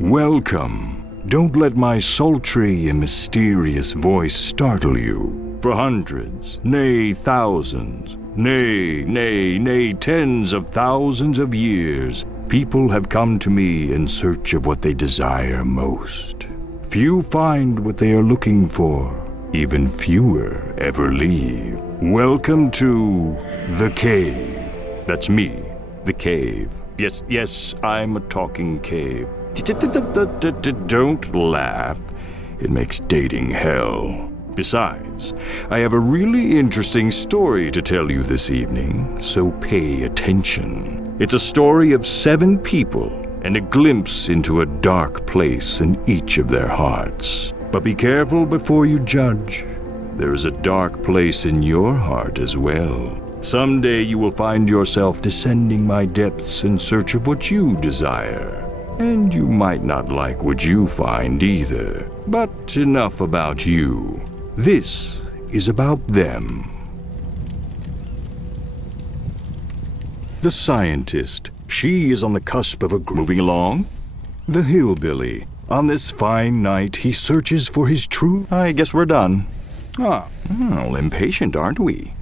Welcome. Don't let my sultry and mysterious voice startle you. For hundreds, nay thousands, nay tens of thousands of years, people have come to me in search of what they desire most. Few find what they are looking for. Even fewer ever leave. Welcome to the cave. That's me, the cave. Yes, I'm a talking cave. Don't laugh. It makes dating hell. Besides, I have a really interesting story to tell you this evening, so pay attention. It's a story of 7 people and a glimpse into a dark place in each of their hearts. But be careful before you judge. There is a dark place in your heart as well. Someday you will find yourself descending my depths in search of what you desire. And you might not like what you find either. But enough about you. This is about them. The scientist. She is on the cusp of moving along. The hillbilly. On this fine night, he searches for his true... I guess we're done. Well, impatient, aren't we?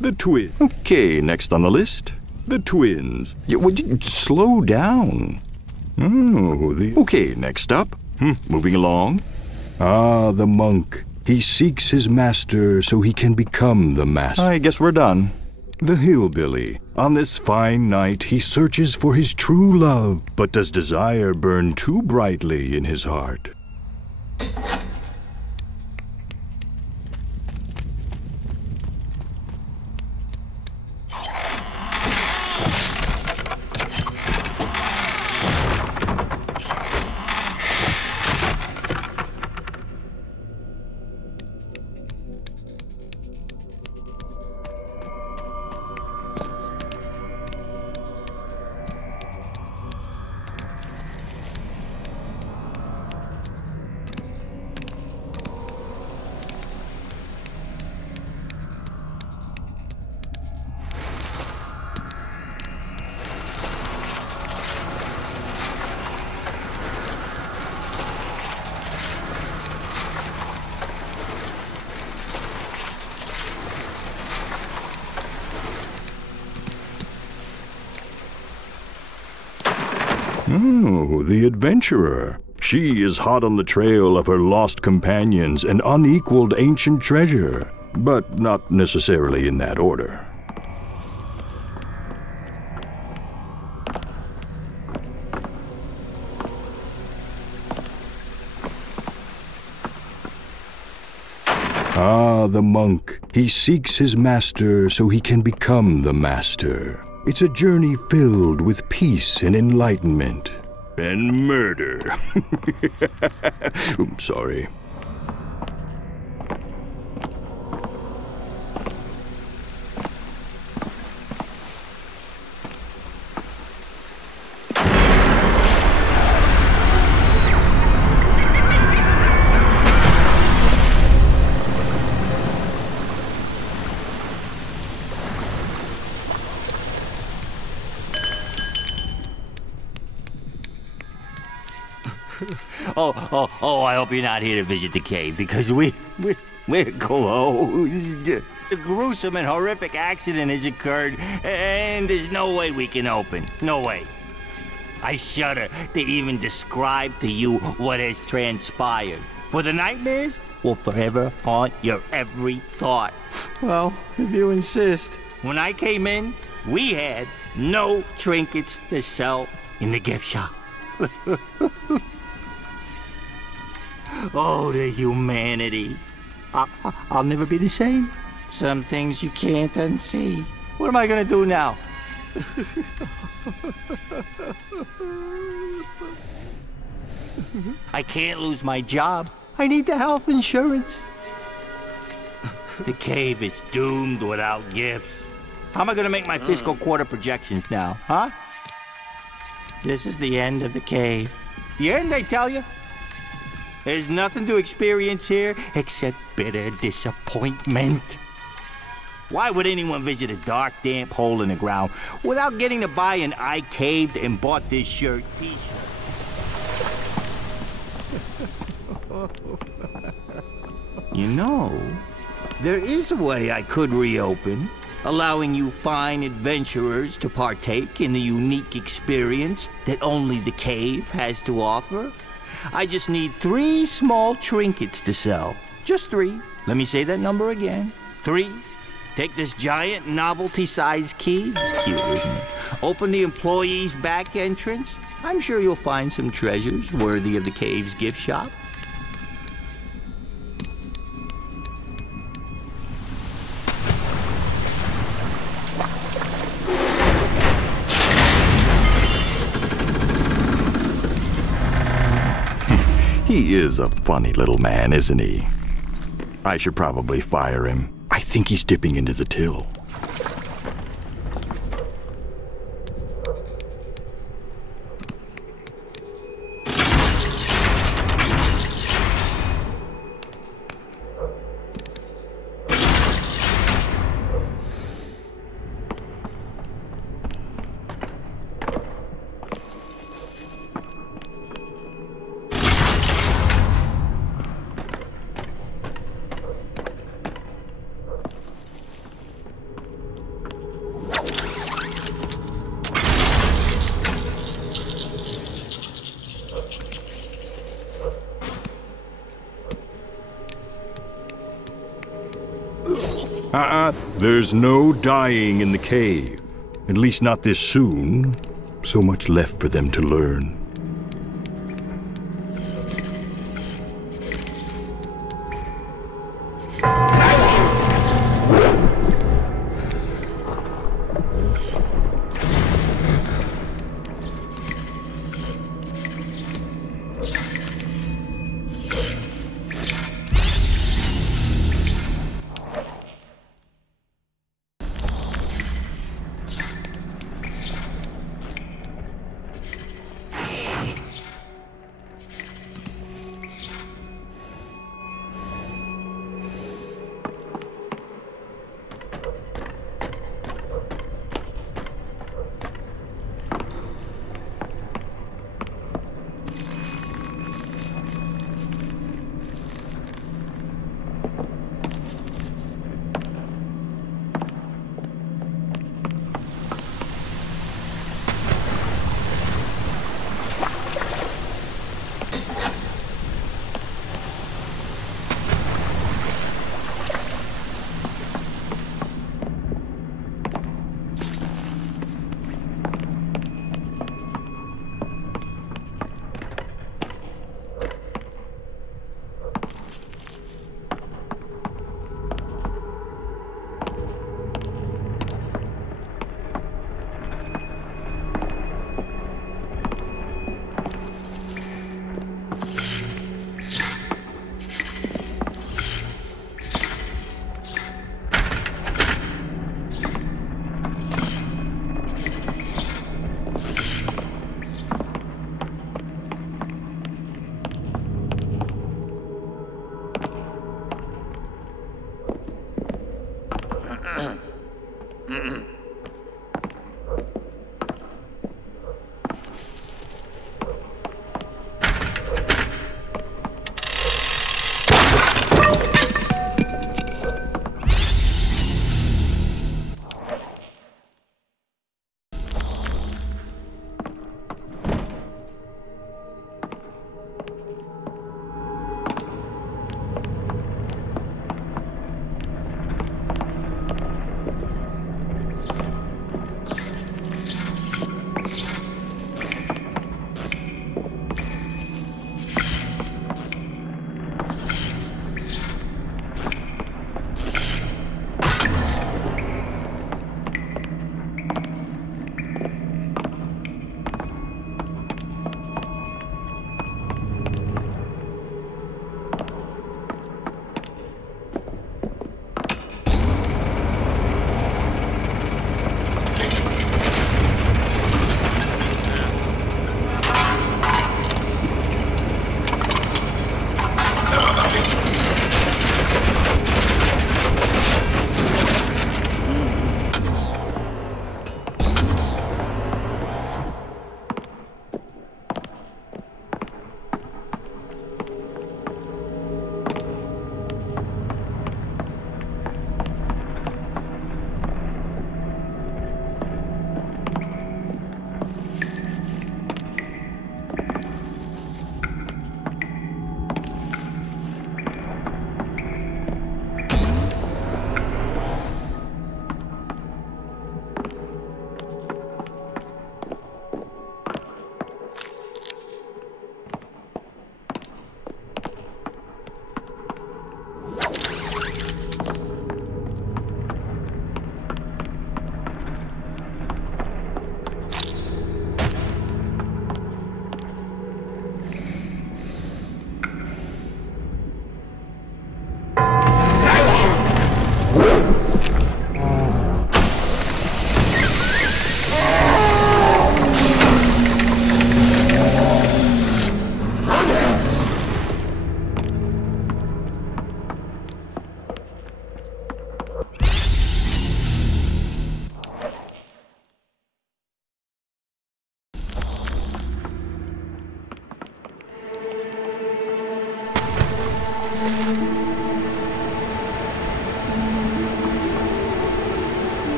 The twin. Okay, next on the list. The twins. Would you slow down? Okay, next up. Moving along. The monk. He seeks his master so he can become the master. I guess we're done. The hillbilly. On this fine night, he searches for his true love, but does desire burn too brightly in his heart? The adventurer. She is hot on the trail of her lost companions and unequaled ancient treasure, but not necessarily in that order. The monk. He seeks his master so he can become the master. It's a journey filled with peace and enlightenment. And murder. I'm sorry. I hope you're not here to visit the cave, because we're closed. A gruesome and horrific accident has occurred, and there's no way we can open. No way. I shudder to even describe to you what has transpired. For the nightmares will forever haunt your every thought. Well, if you insist. When I came in, we had no trinkets to sell in the gift shop. Oh, the humanity. I'll never be the same. Some things you can't unsee. What am I gonna do now? I can't lose my job. I need the health insurance. The cave is doomed without gifts. How am I gonna make my fiscal quarter projections now, huh? This is the end of the cave. The end, I tell you. There's nothing to experience here except bitter disappointment. Why would anyone visit a dark, damp hole in the ground without getting to buy an I caved and bought this shirt t-shirt? You know, there is a way I could reopen, allowing you fine adventurers to partake in the unique experience that only the cave has to offer. I just need 3 small trinkets to sell. Just 3. Let me say that number again. 3. Take this giant novelty-sized key. It's cute, isn't it? Open the employee's back entrance. I'm sure you'll find some treasures worthy of the cave's gift shop. He is a funny little man, isn't he? I should probably fire him. I think he's dipping into the till. There's no dying in the cave. At least not this soon. So much left for them to learn.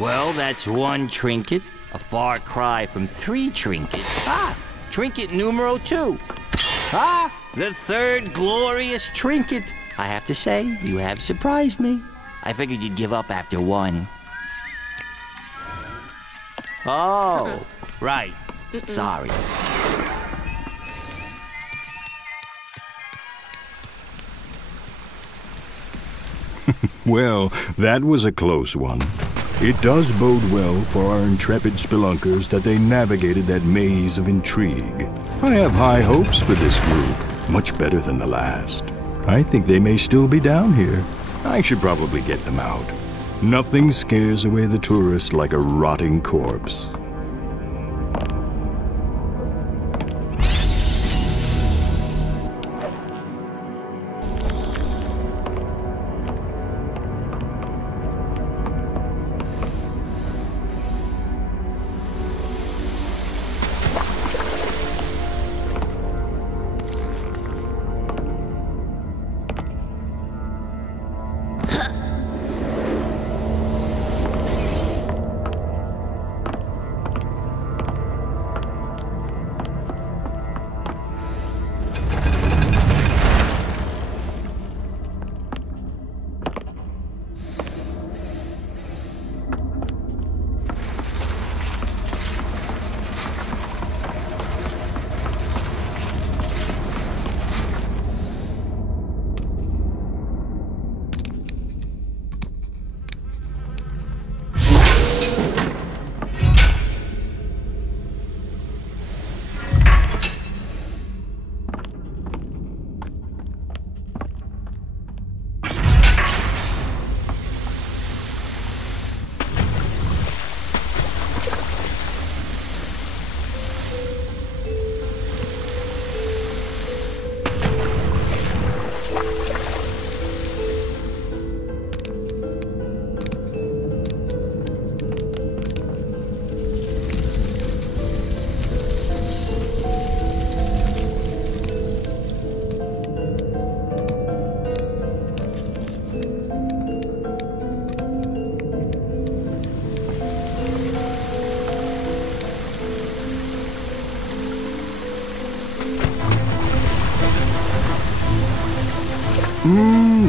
Well, that's one trinket. A far cry from 3 trinkets. Ah, trinket numero 2. Ah, the 3rd glorious trinket. I have to say, you have surprised me. I figured you'd give up after 1. Oh, right. Sorry. Well, that was a close one. It does bode well for our intrepid spelunkers that they navigated that maze of intrigue. I have high hopes for this group, much better than the last. I think they may still be down here. I should probably get them out. Nothing scares away the tourist like a rotting corpse.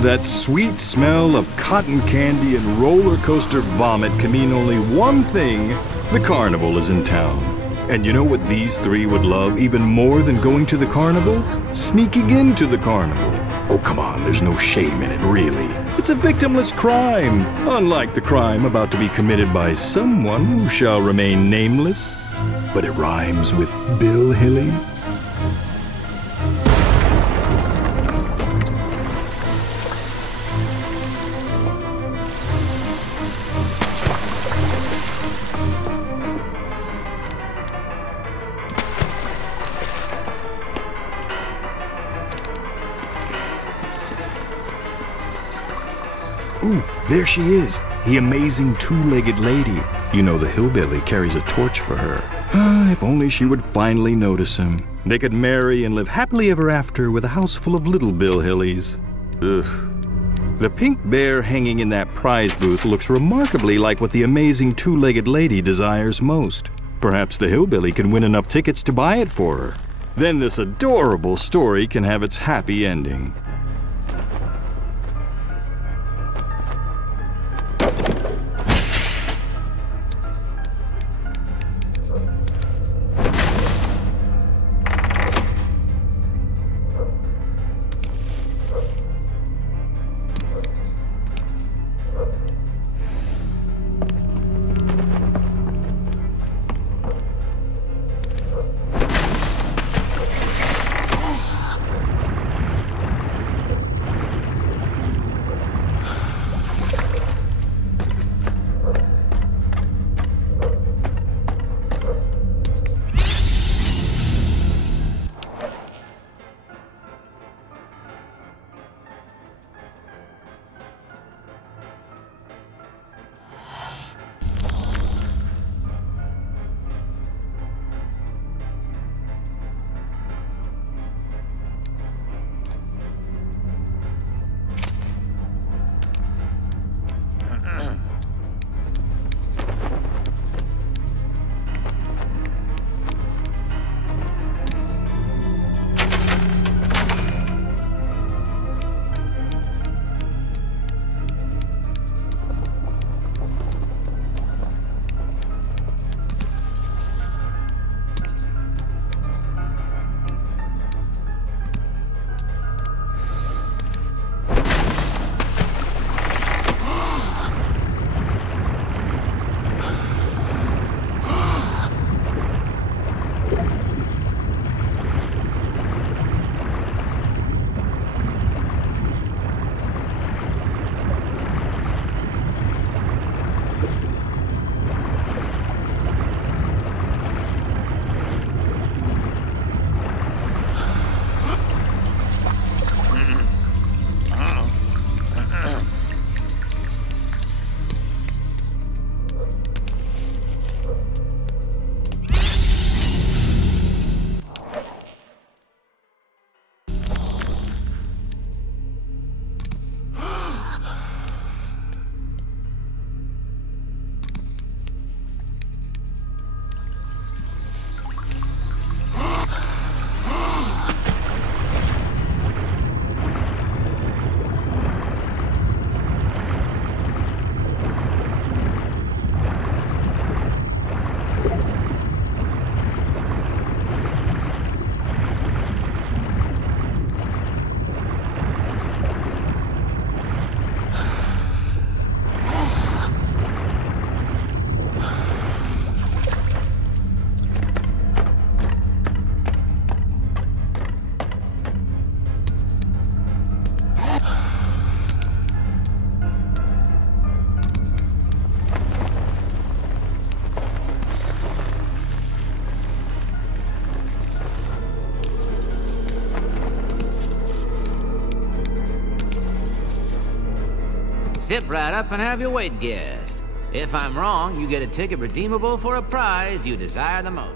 that sweet smell of cotton candy and roller coaster vomit can mean only one thing: the carnival is in town. And you know what these three would love even more than going to the carnival? Sneaking into the carnival. Oh, come on, there's no shame in it, really. It's a victimless crime, unlike the crime about to be committed by someone who shall remain nameless. But it rhymes with Bill Hilly. Ooh, there she is, the amazing two-legged lady. You know the hillbilly carries a torch for her. If only she would finally notice him. They could marry and live happily ever after with a house full of little Bill Hillies. Ugh. The pink bear hanging in that prize booth looks remarkably like what the amazing two-legged lady desires most. Perhaps the hillbilly can win enough tickets to buy it for her. Then this adorable story can have its happy ending. Step right up and have your weight guessed. If I'm wrong, you get a ticket redeemable for a prize you desire the most.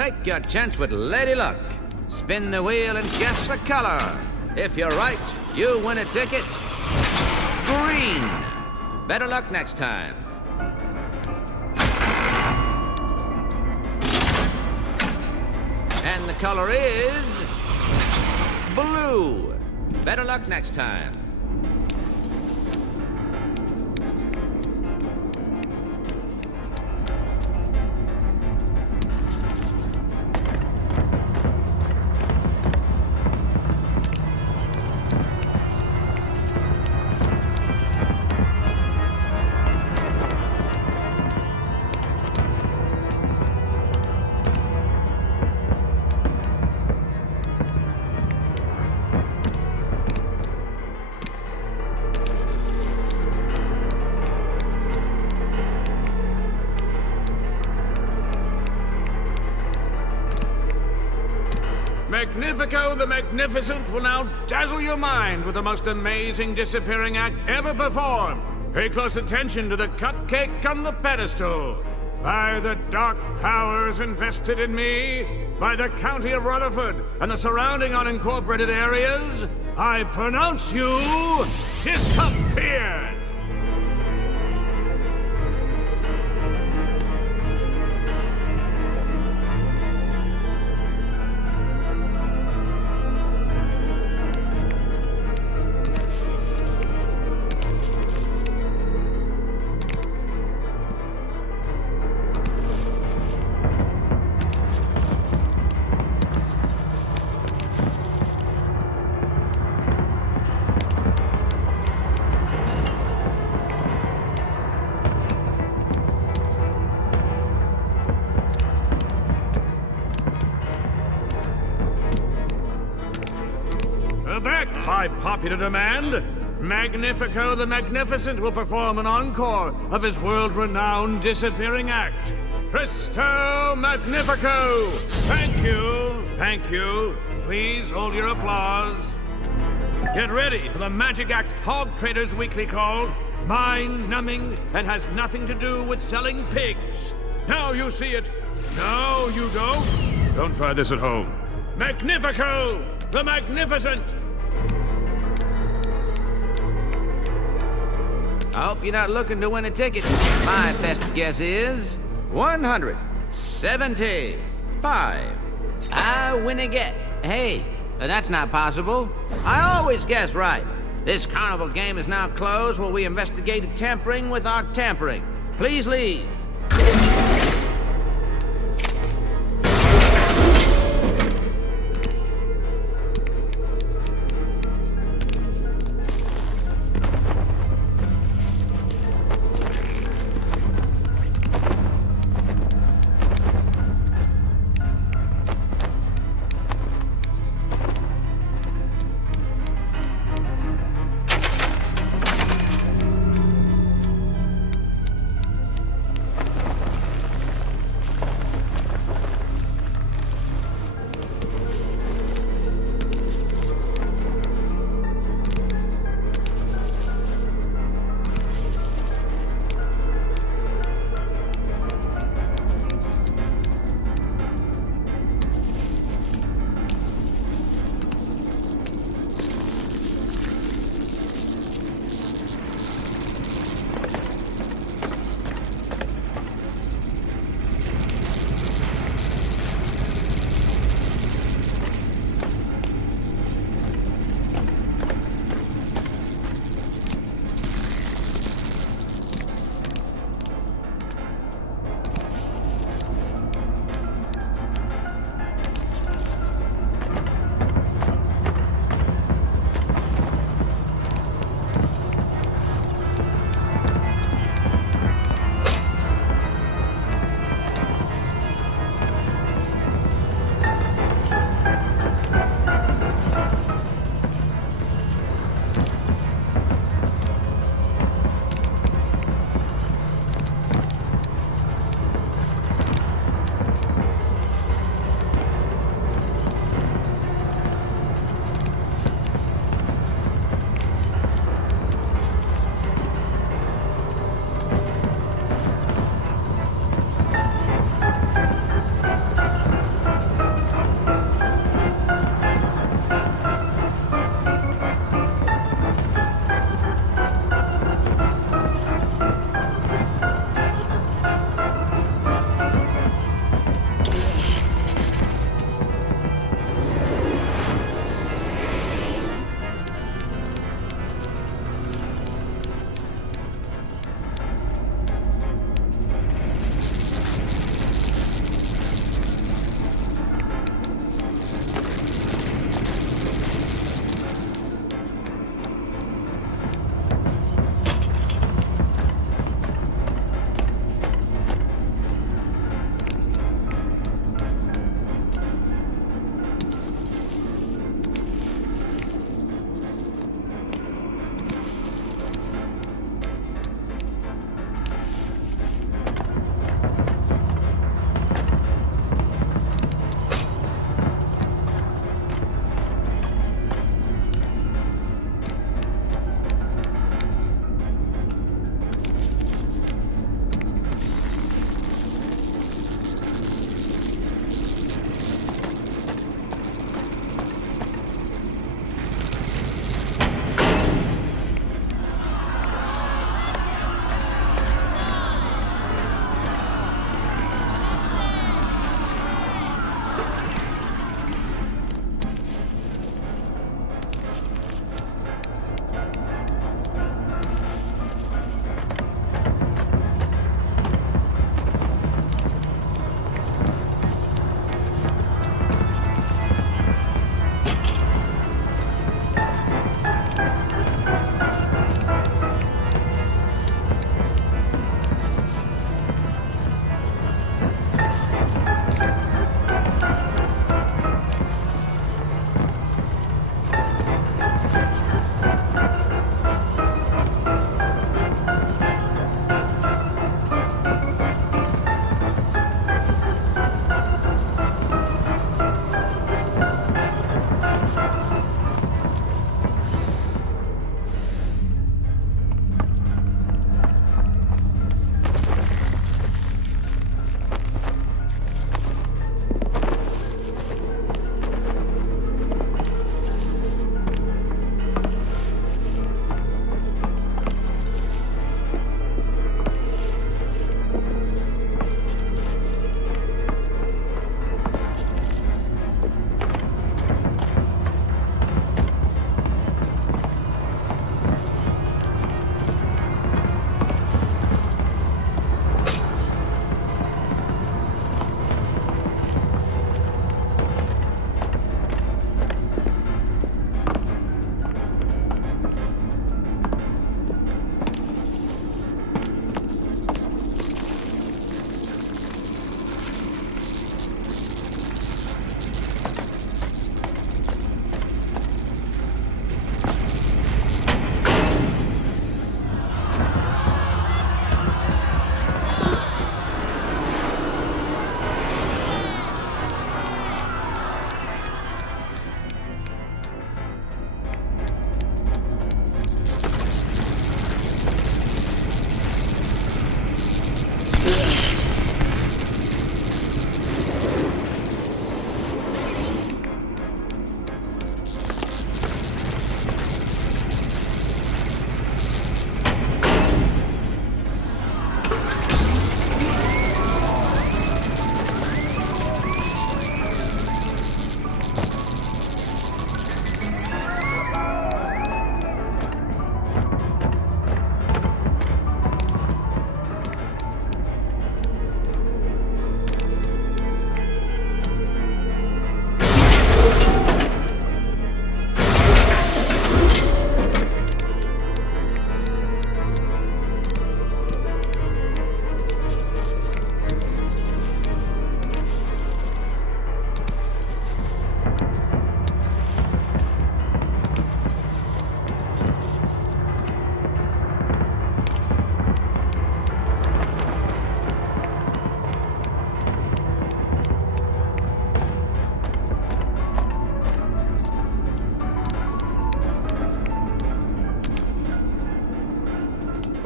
Take your chance with Lady Luck. Spin the wheel and guess the color. If you're right, you win a ticket. Green. Better luck next time. And the color is blue. Better luck next time. Magnifico the Magnificent will now dazzle your mind with the most amazing disappearing act ever performed. Pay close attention to the cupcake on the pedestal. By the dark powers invested in me, by the county of Rutherford and the surrounding unincorporated areas, I pronounce you disappeared. Back by popular demand, Magnifico the Magnificent will perform an encore of his world-renowned disappearing act. Presto Magnifico! Thank you, thank you. Please hold your applause. Get ready for the magic act Hog Traders Weekly called Mind-Numbing and has nothing to do with selling pigs. Now you see it. No, you don't. Don't try this at home. Magnifico the Magnificent! I hope you're not looking to win a ticket. My best guess is 175. I win again. Hey, that's not possible. I always guess right. This carnival game is now closed while we investigate tampering with our tampering. Please leave.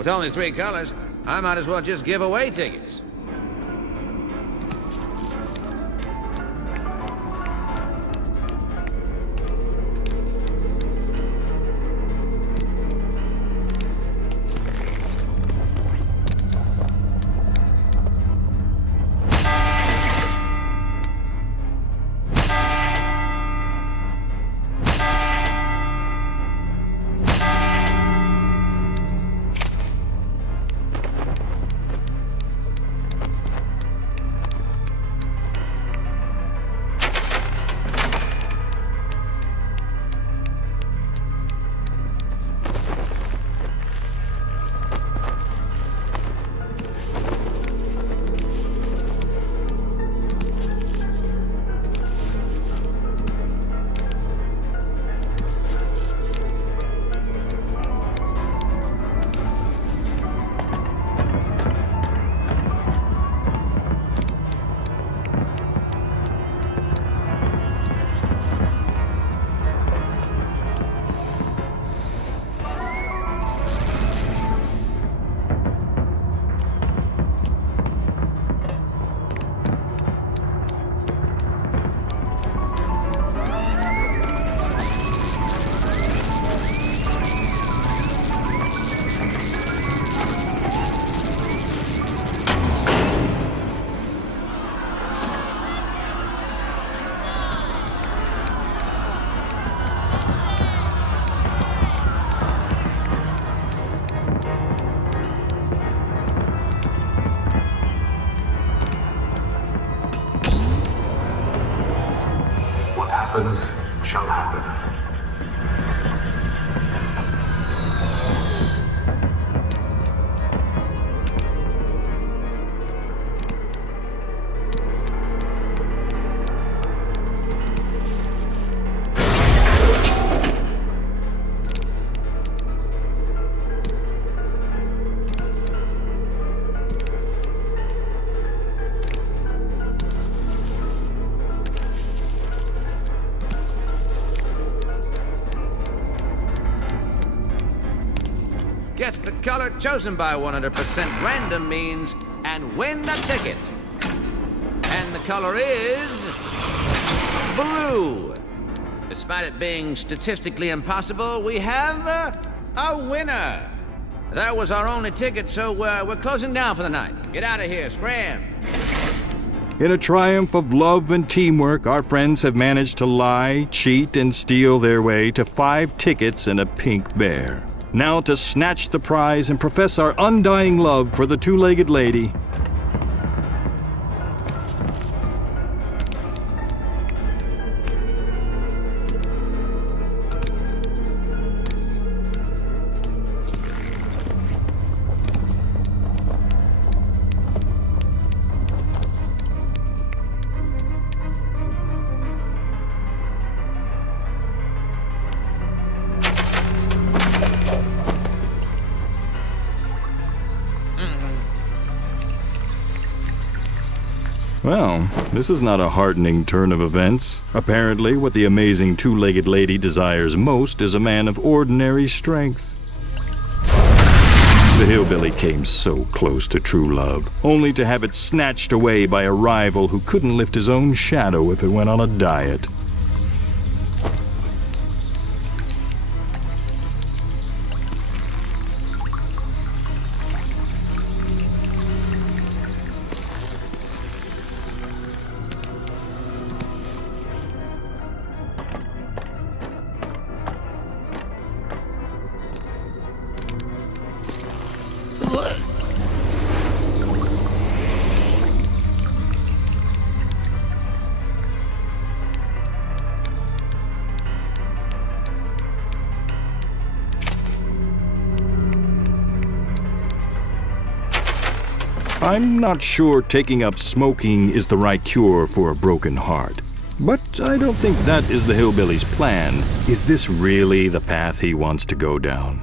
With only 3 colors, I might as well just give away tickets. happens shall happen. Guess the color chosen by 100% random means and win the ticket. And the color is blue. Despite it being statistically impossible, we have a winner. That was our only ticket, so we're closing down for the night. Get out of here, scram. In a triumph of love and teamwork, our friends have managed to lie, cheat, and steal their way to 5 tickets and a pink bear. Now to snatch the prize and profess our undying love for the two-legged lady. Well, this is not a heartening turn of events. Apparently, what the amazing two-legged lady desires most is a man of ordinary strength. The hillbilly came so close to true love, only to have it snatched away by a rival who couldn't lift his own shadow if it went on a diet. I'm not sure taking up smoking is the right cure for a broken heart. But I don't think that is the hillbilly's plan. Is this really the path he wants to go down?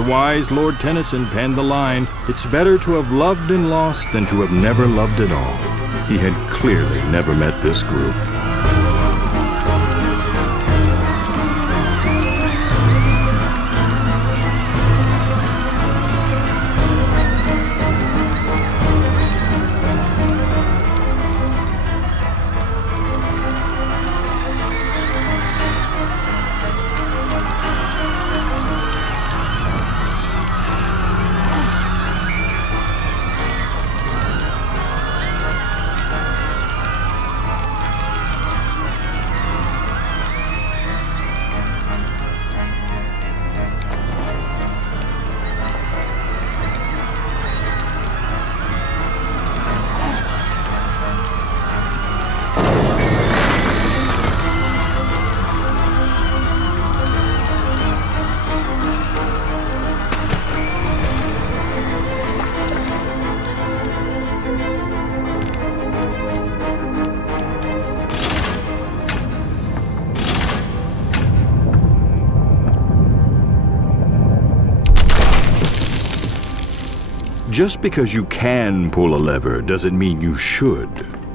The wise Lord Tennyson penned the line, "It's better to have loved and lost than to have never loved at all." He had clearly never met this group. Just because you can pull a lever doesn't mean you should.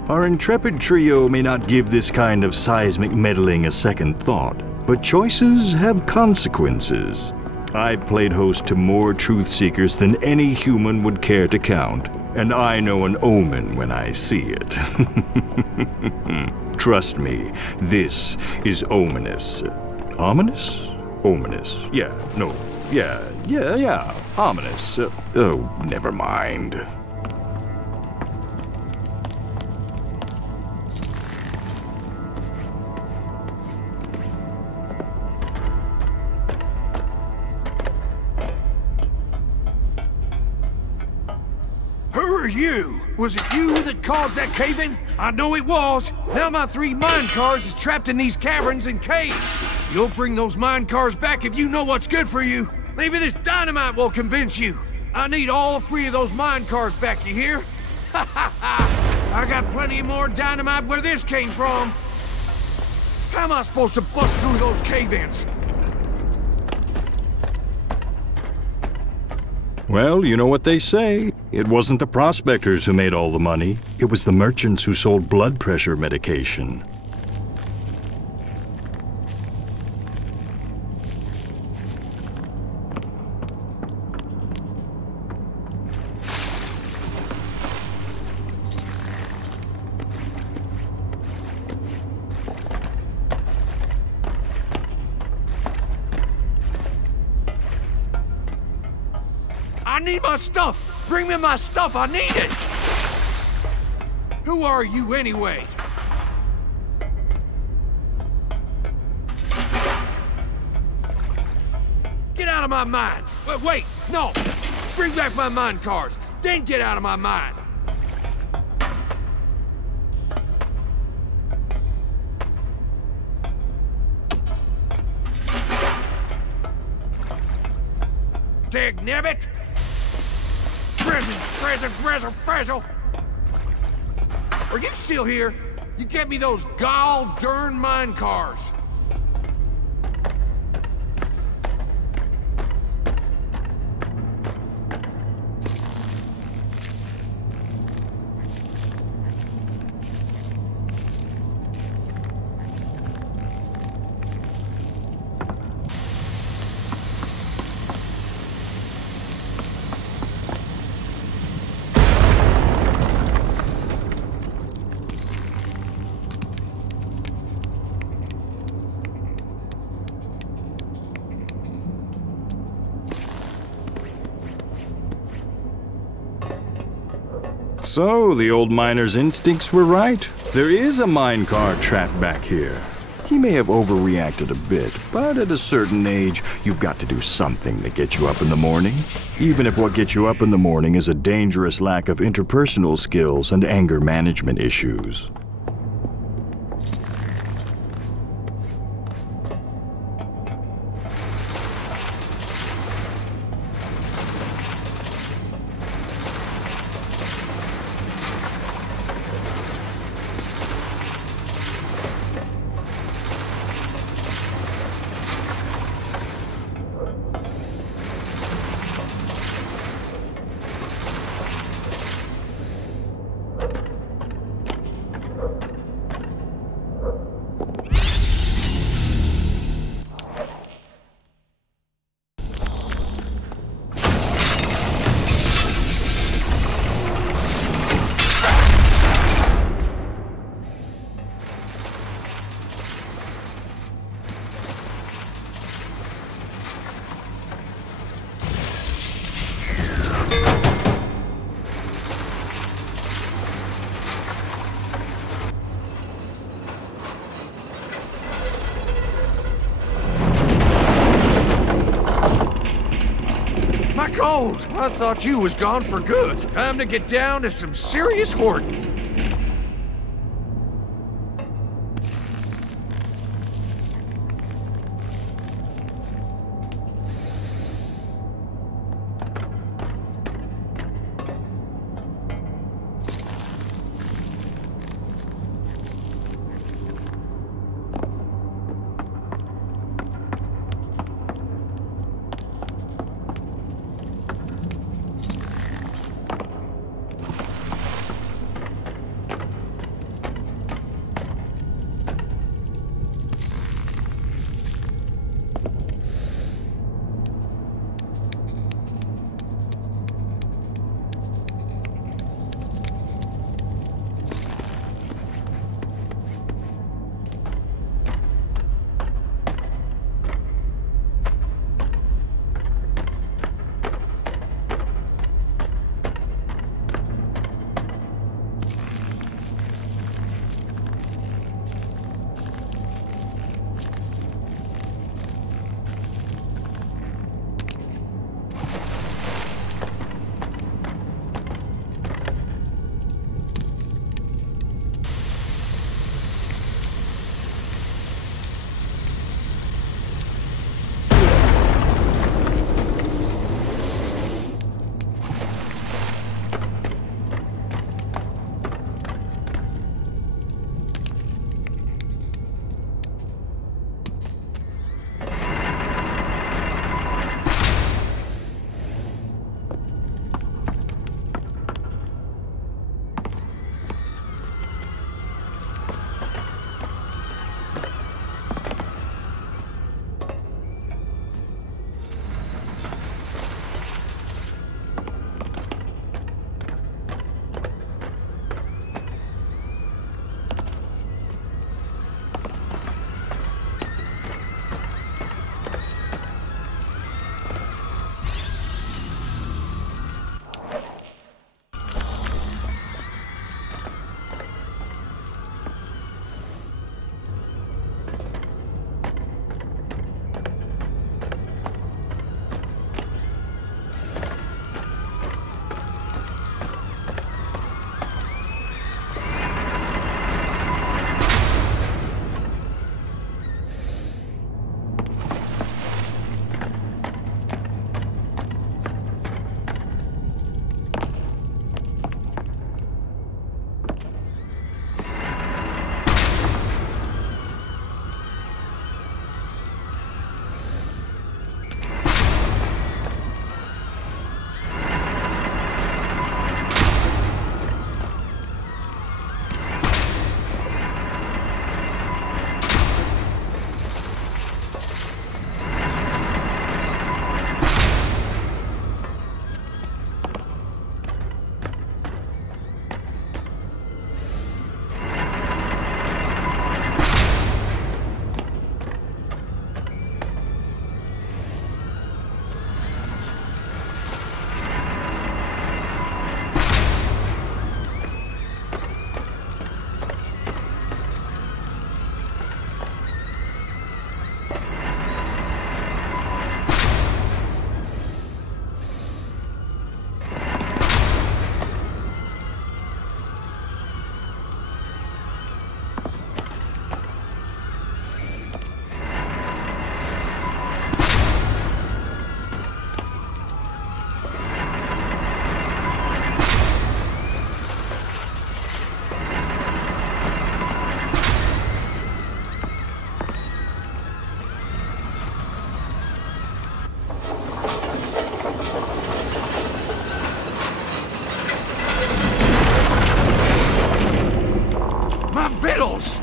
Our intrepid trio may not give this kind of seismic meddling a second thought, but choices have consequences. I've played host to more truth seekers than any human would care to count, and I know an omen when I see it. Trust me, this is ominous. Ominous? Ominous. Yeah, no. Yeah. Ominous. Oh, never mind. Who are you? Was it you that caused that cave-in? I know it was. Now my 3 mine cars is trapped in these caverns and caves. You'll bring those mine cars back if you know what's good for you. Maybe this dynamite will convince you. I need all 3 of those mine cars back, you hear? Ha ha ha! I got plenty more dynamite where this came from. How am I supposed to bust through those cave-ins? Well, you know what they say. It wasn't the prospectors who made all the money. It was the merchants who sold blood pressure medication. I need my stuff! Bring me my stuff, I need it! Who are you anyway? Get out of my mine! Wait, no! Bring back my mine cars, then get out of my mine! Dagnabbit! Frizzle! Are you still here? You get me those gall-darn mine cars. So, the old miner's instincts were right. There is a minecar trapped back here. He may have overreacted a bit, but at a certain age, you've got to do something that gets you up in the morning. Even if what gets you up in the morning is a dangerous lack of interpersonal skills and anger management issues. old. I thought you was gone for good. Time to get down to some serious hoarding.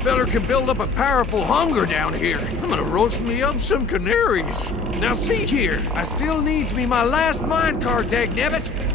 Feller can build up a powerful hunger down here. I'm gonna roast me up some canaries. Now see here, I still needs me my last minecart, dagnabbit.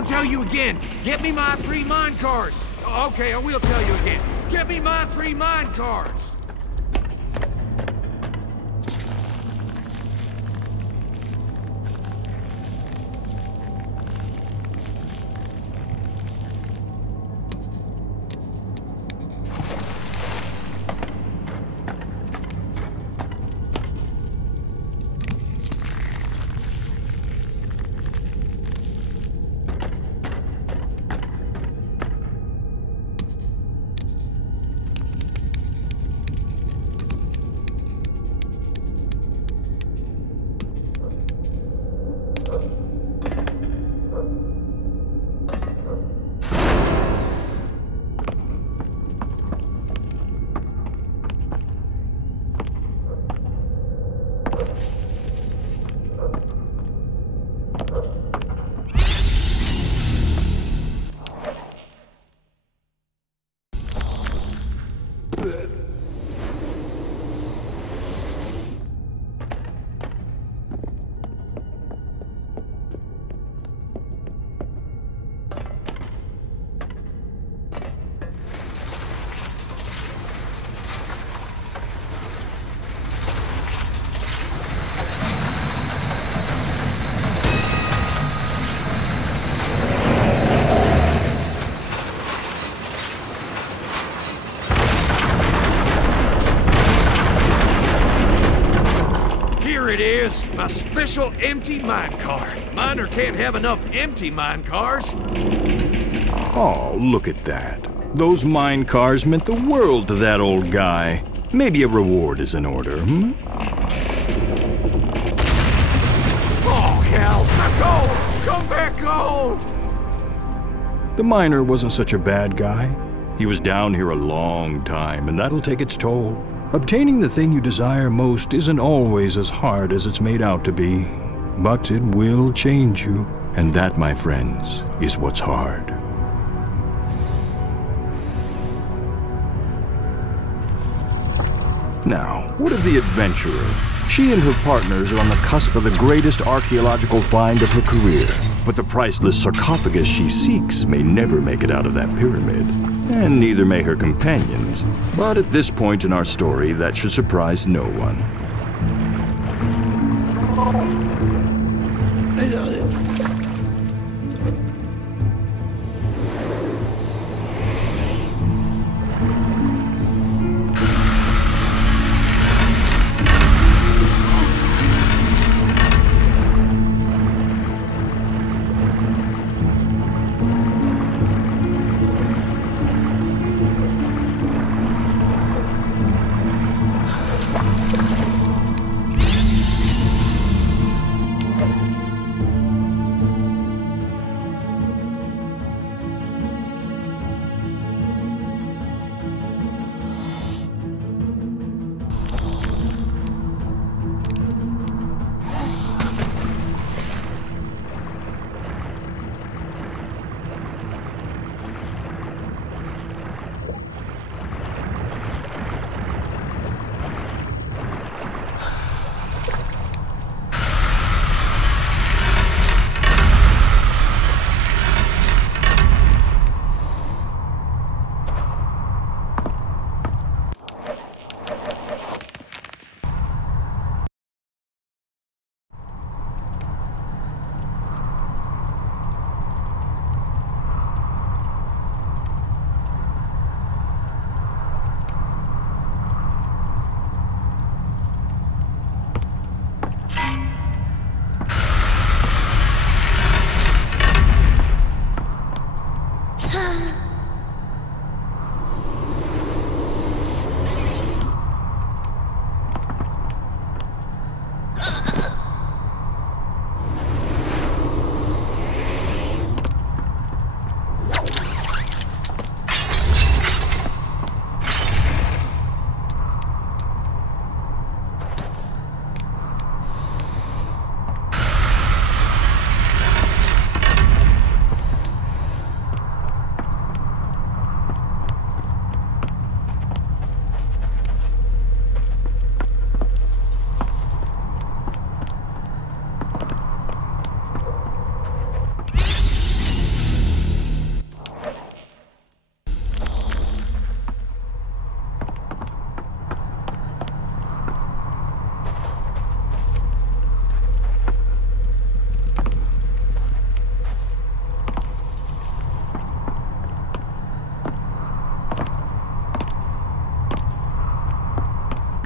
gonna tell you again. Get me my 3 mine cars. Okay, I will tell you again. Get me my 3 mine cars. My special empty mine car. Miner can't have enough empty mine cars. Oh, look at that. Those mine cars meant the world to that old guy. Maybe a reward is in order, hmm? Oh, hell! Go! Come back, go! The miner wasn't such a bad guy. He was down here a long time, and that'll take its toll. Obtaining the thing you desire most isn't always as hard as it's made out to be, but it will change you, and that, my friends, is what's hard. Now, what of the adventurer? She and her partners are on the cusp of the greatest archaeological find of her career, but the priceless sarcophagus she seeks may never make it out of that pyramid. And neither may her companions. But at this point in our story, that should surprise no one.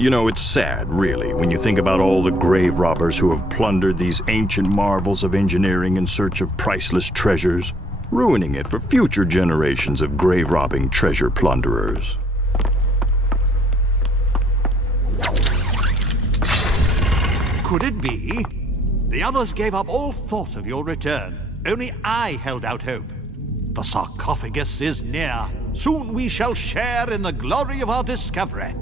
You know, it's sad, really, when you think about all the grave robbers who have plundered these ancient marvels of engineering in search of priceless treasures, ruining it for future generations of grave-robbing treasure plunderers. Could it be? The others gave up all thought of your return. Only I held out hope. The sarcophagus is near. Soon we shall share in the glory of our discovery.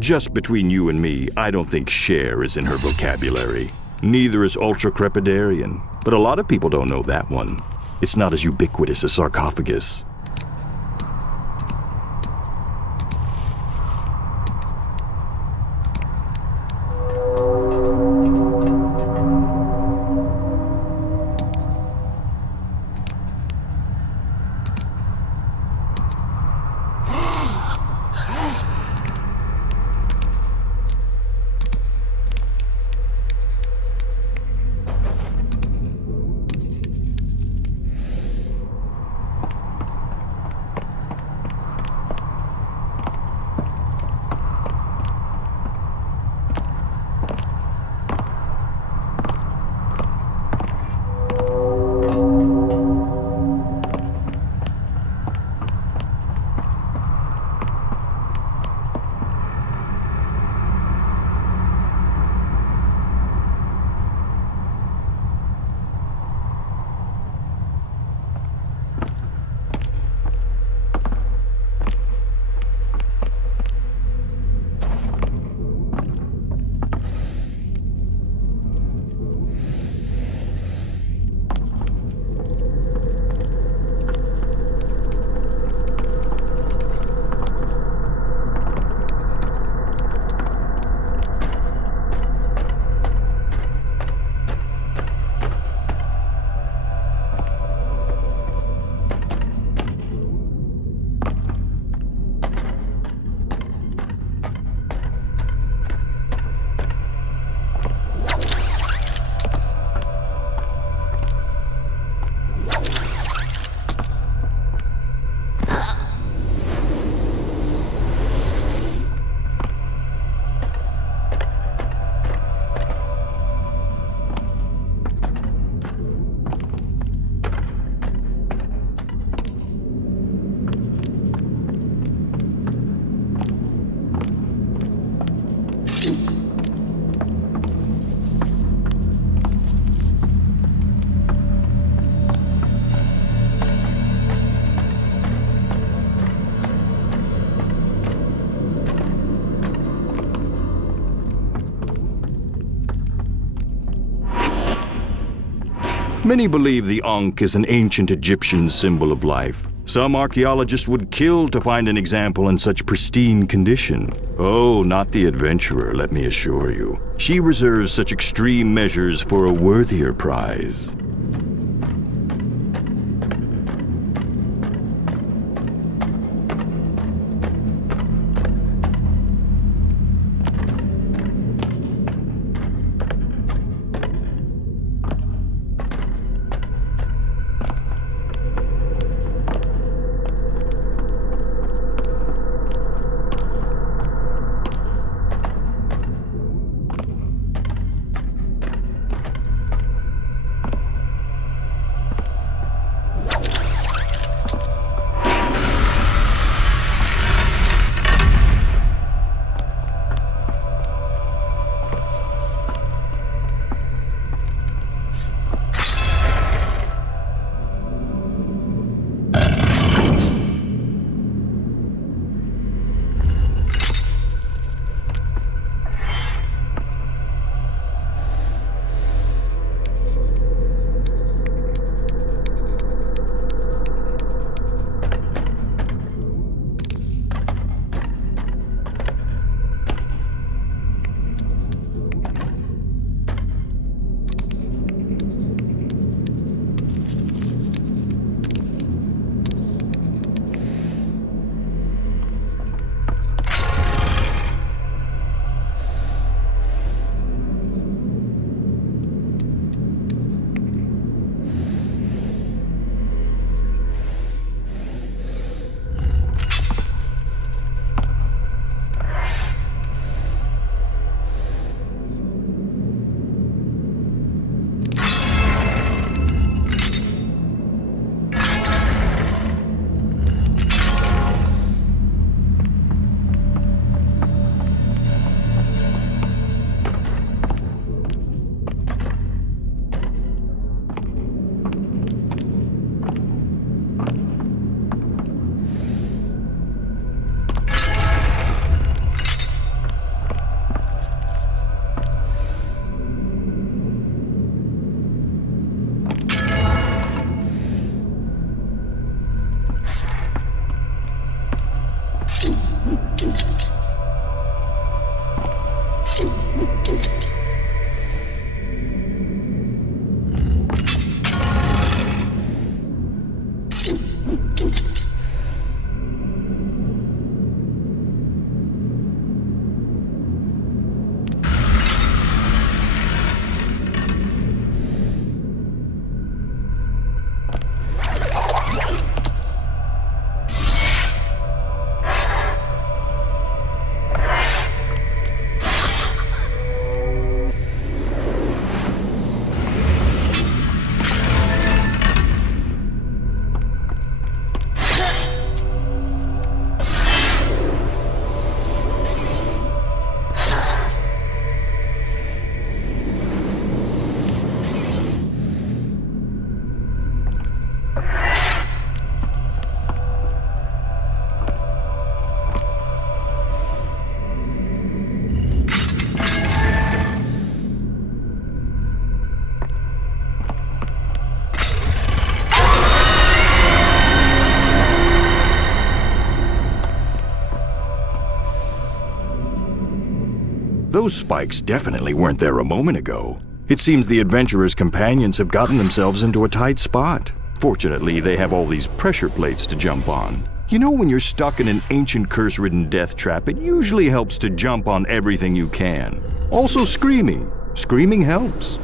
Just between you and me, I don't think share is in her vocabulary. Neither is ultra-crepidarian, but a lot of people don't know that one. It's not as ubiquitous as sarcophagus. Many believe the Ankh is an ancient Egyptian symbol of life. Some archaeologists would kill to find an example in such pristine condition. Oh, not the adventurer, let me assure you. She reserves such extreme measures for a worthier prize. Those spikes definitely weren't there a moment ago. It seems the adventurer's companions have gotten themselves into a tight spot. Fortunately, they have all these pressure plates to jump on. You know, when you're stuck in an ancient curse-ridden death trap, it usually helps to jump on everything you can. Also screaming. Screaming helps.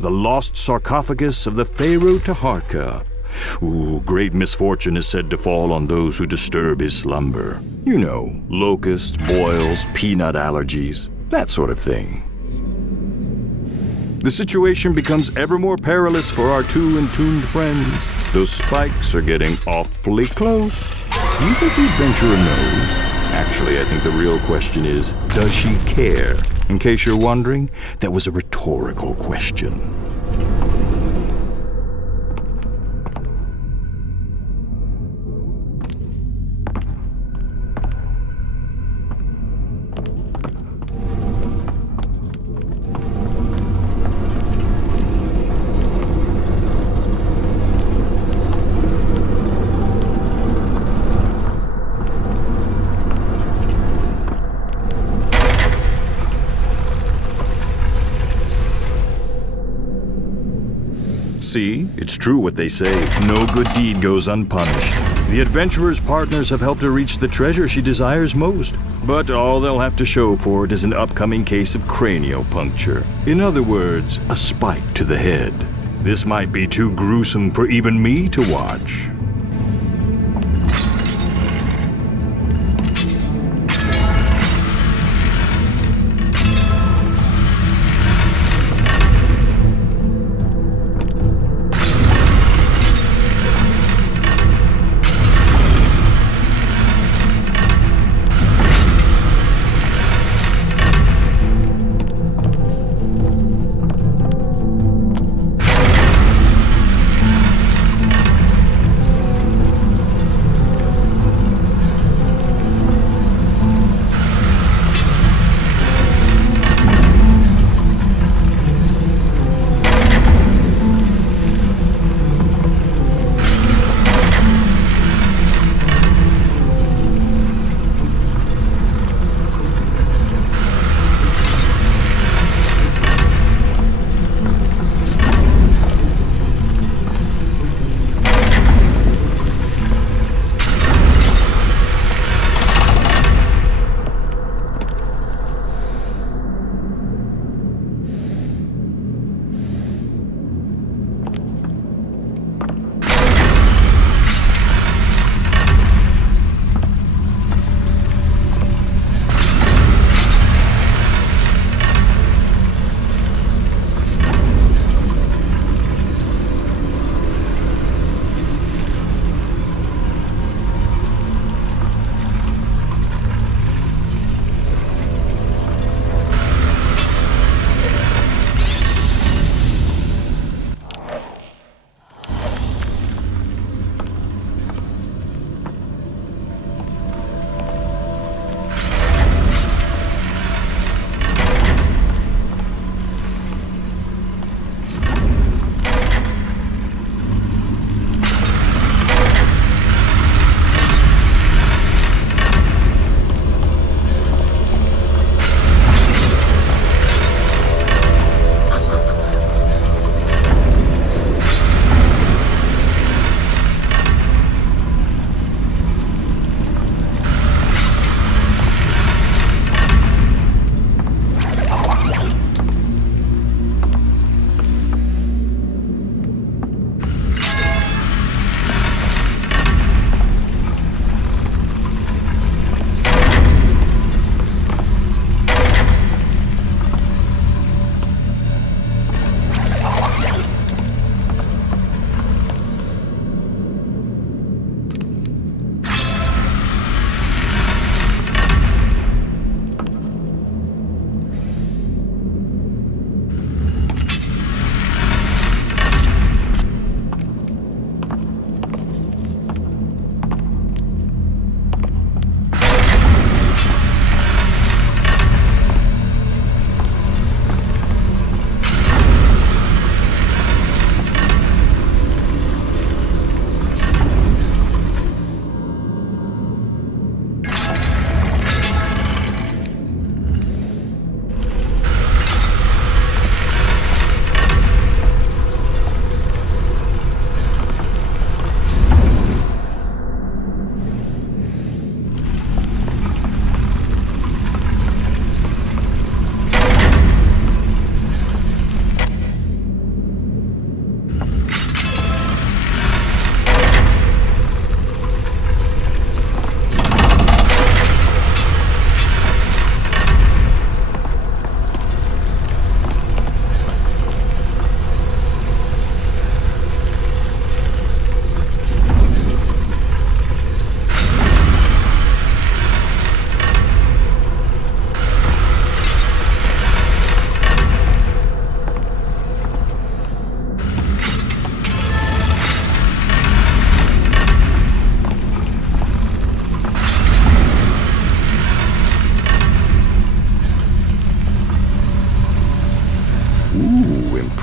The lost sarcophagus of the Pharaoh Taharka. Ooh, great misfortune is said to fall on those who disturb his slumber. You know, locusts, boils, peanut allergies, that sort of thing. The situation becomes ever more perilous for our two entombed friends. Those spikes are getting awfully close. Do you think the adventurer knows? Actually, I think the real question is, does she care? In case you're wondering, that was a rhetorical question. See, it's true what they say. No good deed goes unpunished. The adventurer's partners have helped her reach the treasure she desires most. But all they'll have to show for it is an upcoming case of craniopuncture. In other words, a spike to the head. This might be too gruesome for even me to watch.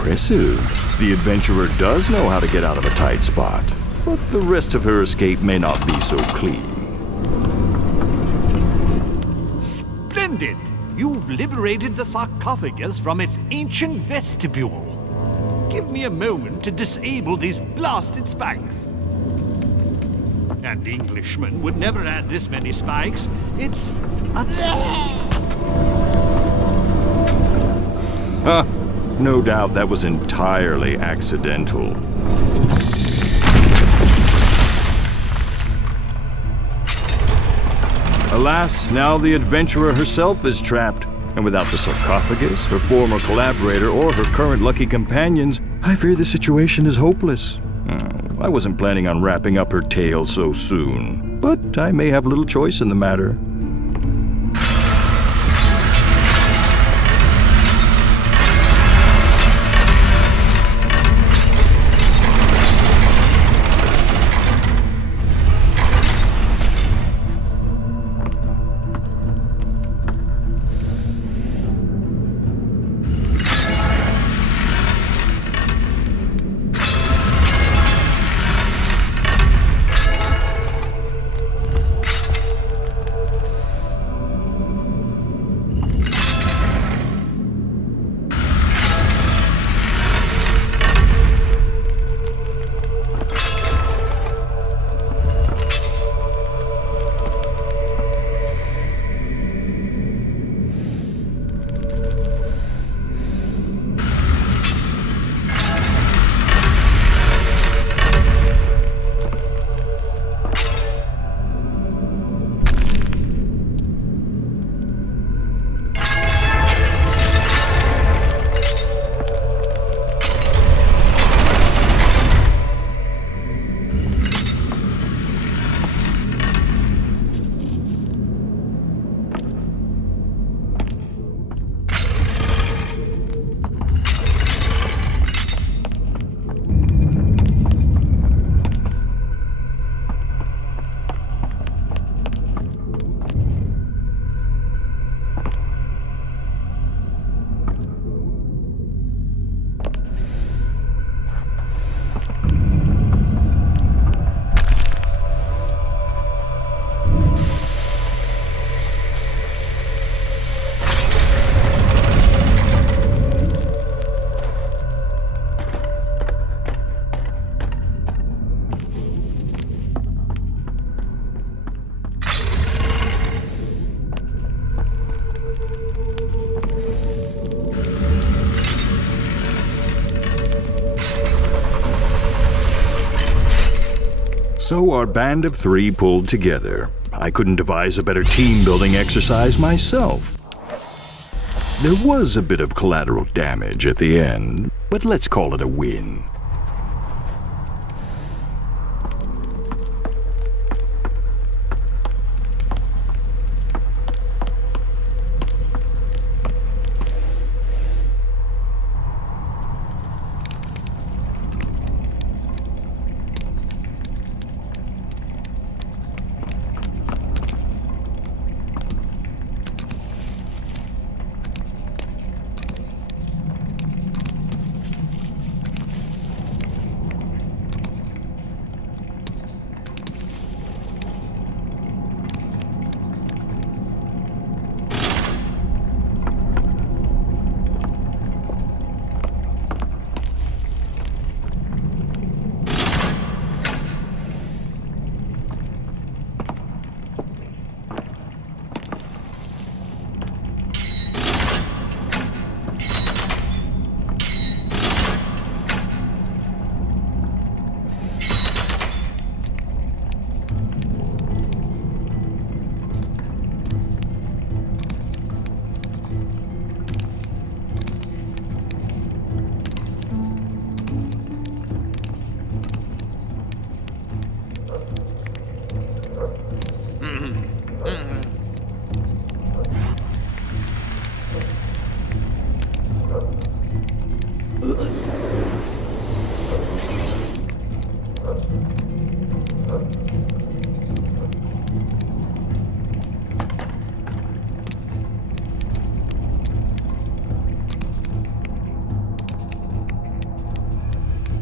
Impressive. The adventurer does know how to get out of a tight spot, but the rest of her escape may not be so clean. Splendid! You've liberated the sarcophagus from its ancient vestibule. Give me a moment to disable these blasted spikes. An Englishman would never add this many spikes. It's No doubt that was entirely accidental. Alas, now the adventurer herself is trapped, and without the sarcophagus, her former collaborator, or her current lucky companions, I fear the situation is hopeless. I wasn't planning on wrapping up her tale so soon, but I may have little choice in the matter. So our band of three pulled together. I couldn't devise a better team-building exercise myself. There was a bit of collateral damage at the end, but let's call it a win.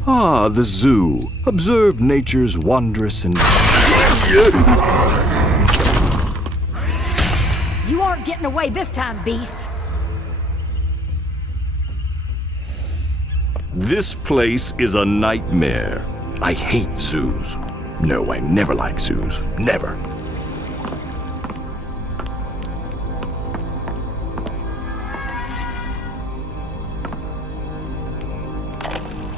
Ah, the zoo. Observe nature's wondrous and... You aren't getting away this time, beast. This place is a nightmare. I hate zoos. No, I never like zoos. Never.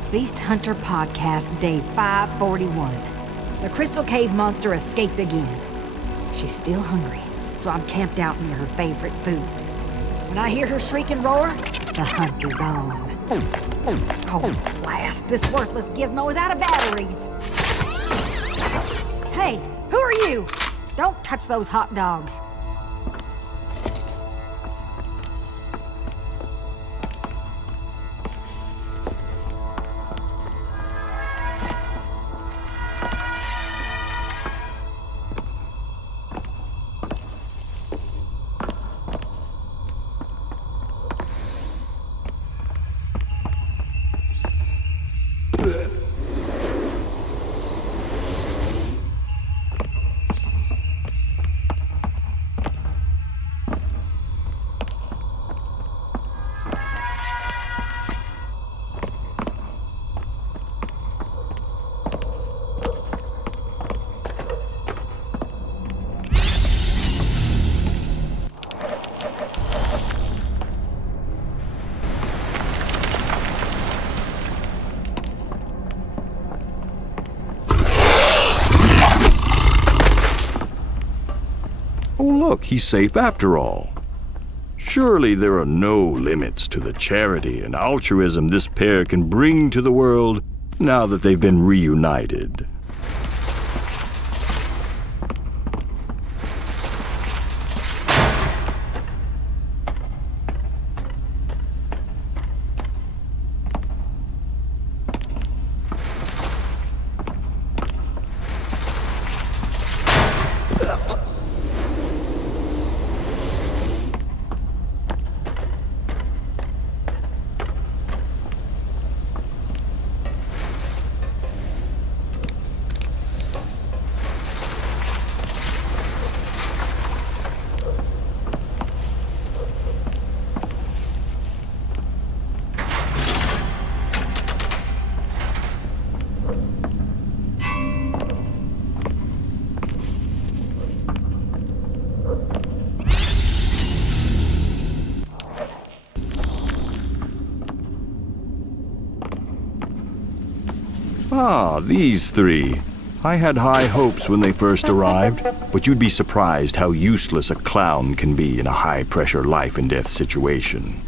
Beast Hunter Podcast, day 541. The Crystal Cave monster escaped again. She's still hungry, so I'm camped out near her favorite food. When I hear her shriek and roar, the hunt is on. Oh, blast! This worthless gizmo is out of batteries! Hey, who are you? Don't touch those hot dogs. Oh, look, he's safe after all. Surely there are no limits to the charity and altruism this pair can bring to the world now that they've been reunited. Ah, these three. I had high hopes when they first arrived, but you'd be surprised how useless a clown can be in a high-pressure life-and-death situation.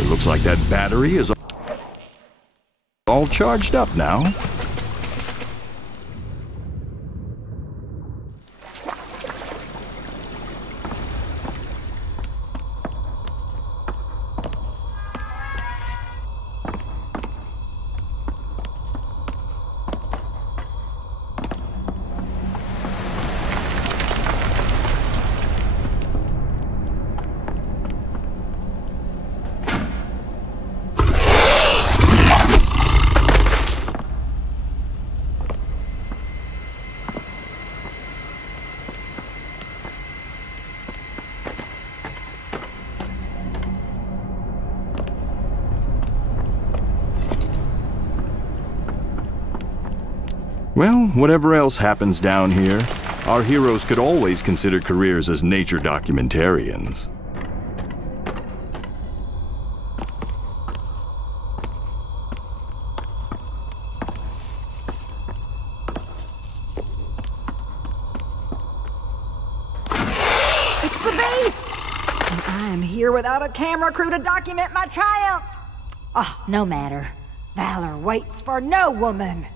It looks like that battery is all charged up now. Well, whatever else happens down here, our heroes could always consider careers as nature documentarians. It's the beast! And I am here without a camera crew to document my triumph! Oh, no matter. Valor waits for no woman!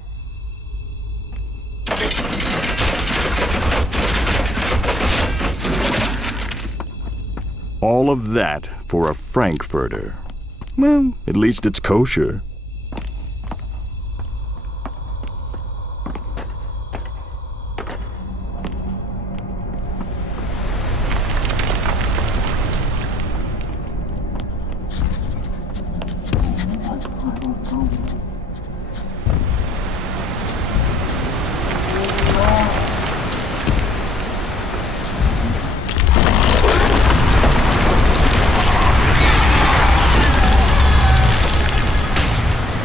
All of that for a Frankfurter. Well, at least it's kosher.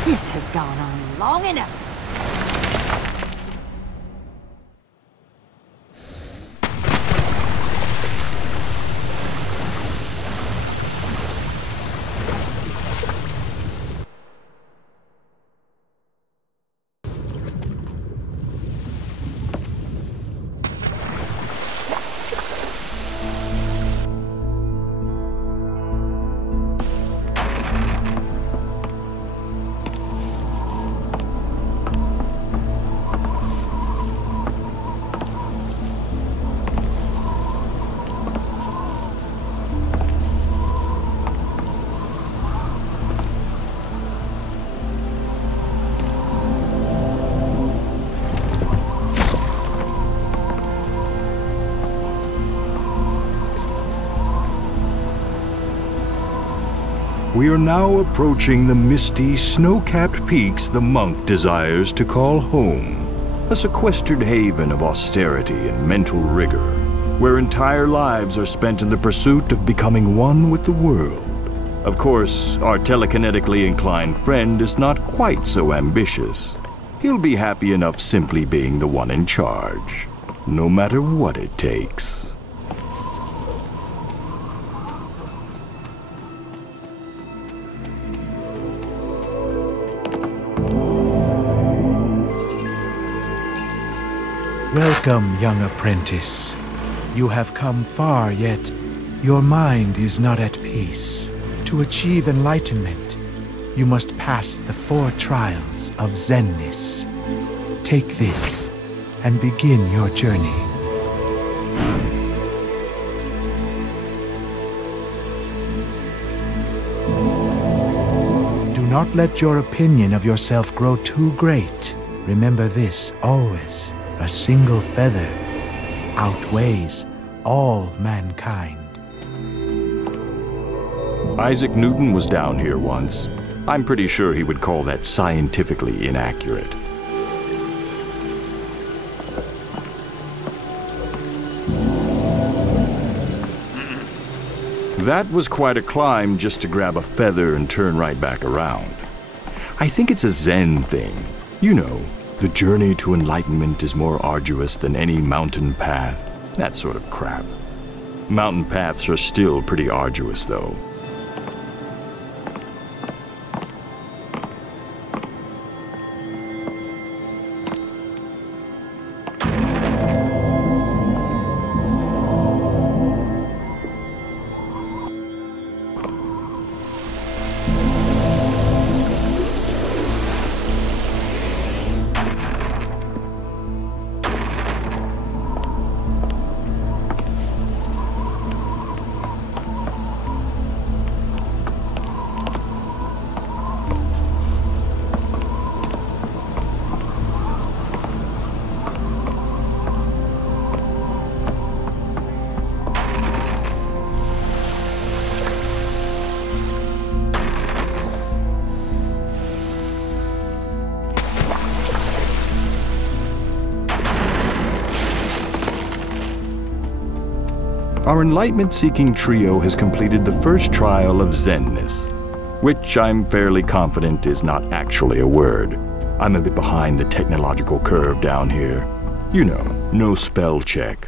This has gone on long enough. We are now approaching the misty, snow-capped peaks the monk desires to call home. A sequestered haven of austerity and mental rigor, where entire lives are spent in the pursuit of becoming one with the world. Of course, our telekinetically inclined friend is not quite so ambitious. He'll be happy enough simply being the one in charge, no matter what it takes. Welcome, young apprentice. You have come far, yet your mind is not at peace. To achieve enlightenment, you must pass the 4 trials of Zenness. Take this and begin your journey. Do not let your opinion of yourself grow too great. Remember this always. A single feather outweighs all mankind. Isaac Newton was down here once. I'm pretty sure he would call that scientifically inaccurate. That was quite a climb just to grab a feather and turn right back around. I think it's a Zen thing. You know, the journey to enlightenment is more arduous than any mountain path. That sort of crap. Mountain paths are still pretty arduous, though. our enlightenment-seeking trio has completed the first trial of Zenness, which I'm fairly confident is not actually a word. I'm a bit behind the technological curve down here. You know, no spell check.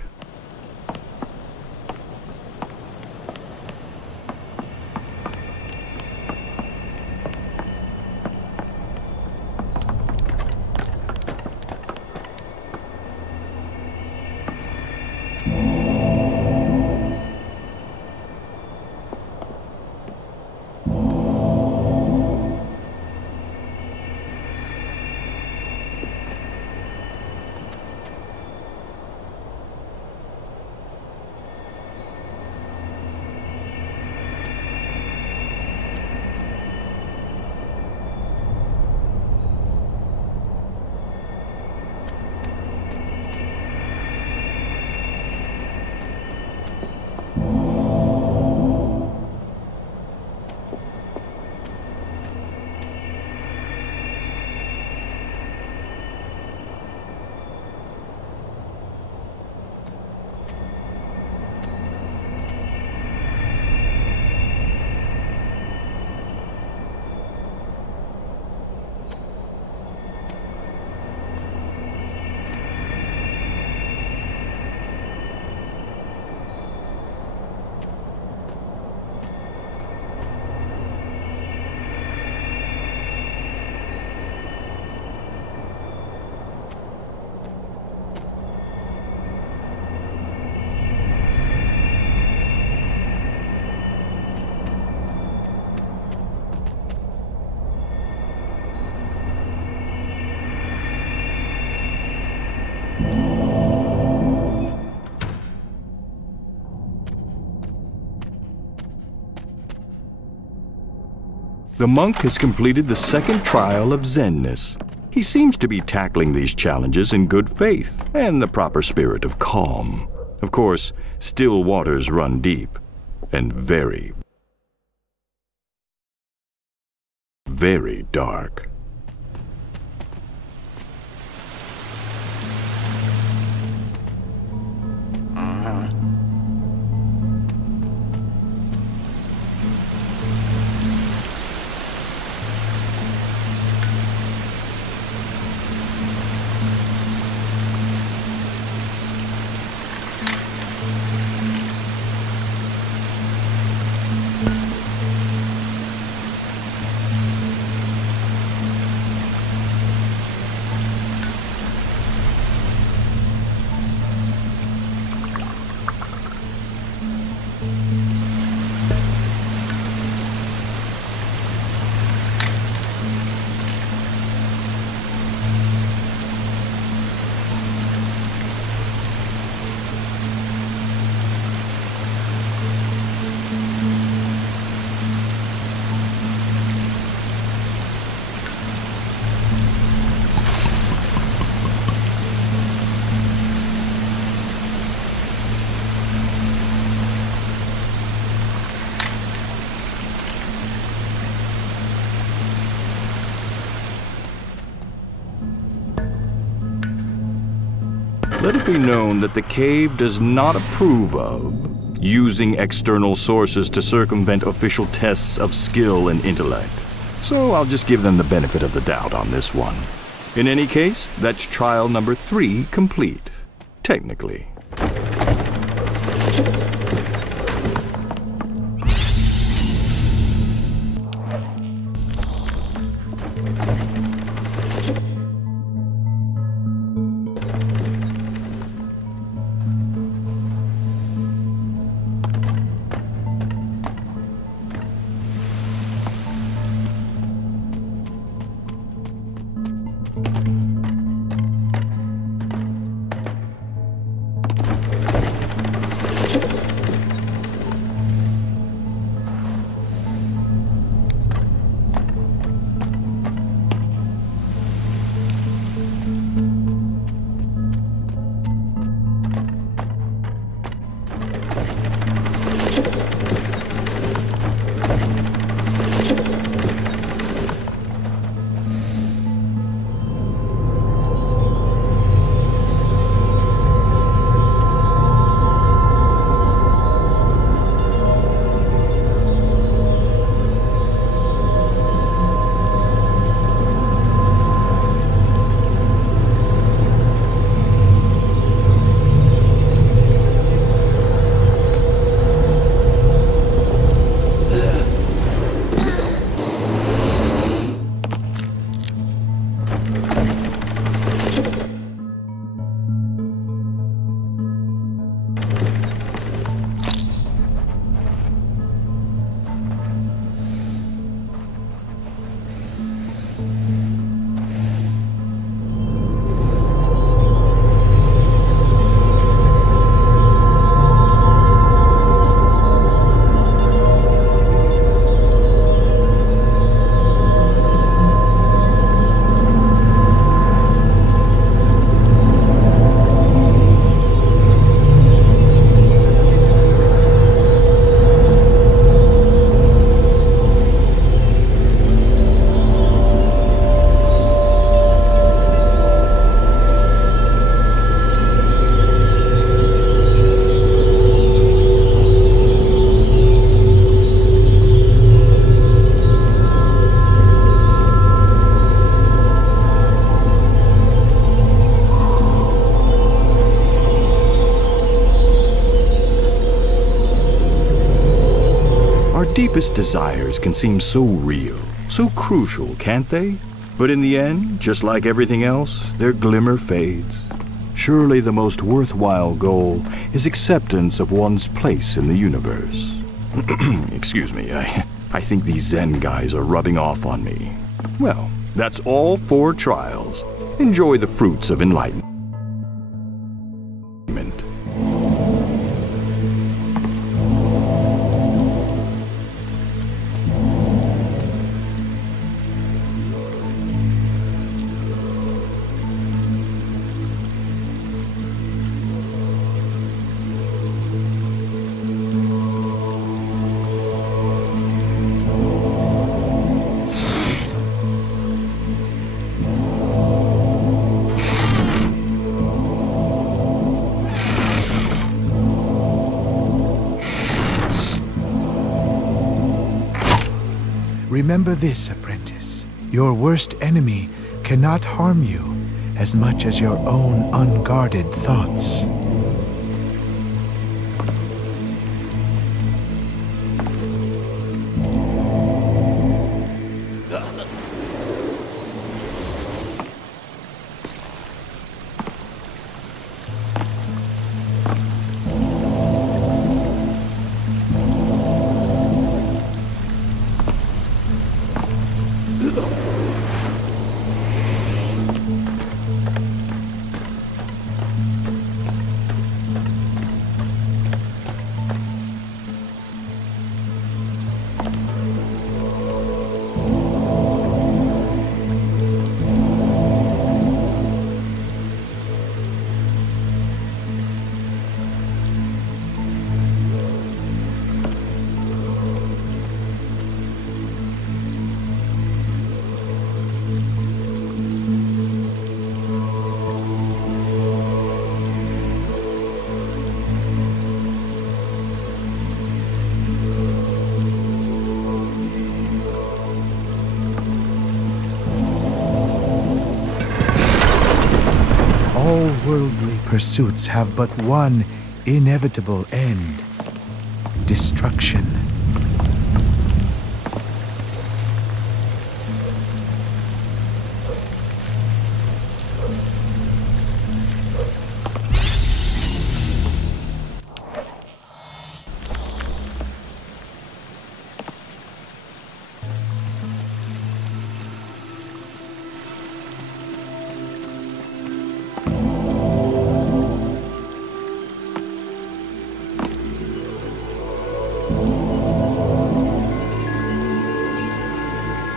The monk has completed the second trial of Zenness. He seems to be tackling these challenges in good faith and the proper spirit of calm. Of course, still waters run deep, and very, very dark. Let it be known that the cave does not approve of using external sources to circumvent official tests of skill and intellect. So I'll just give them the benefit of the doubt on this one. In any case, that's trial number 3 complete, technically. deepest desires can seem so real, so crucial, can't they? But in the end, just like everything else, their glimmer fades. Surely the most worthwhile goal is acceptance of one's place in the universe. Excuse me, I think these Zen guys are rubbing off on me. Well, that's all 4 trials. Enjoy the fruits of enlightenment. Remember this, apprentice. Your worst enemy cannot harm you as much as your own unguarded thoughts. All worldly pursuits have but one inevitable end: destruction.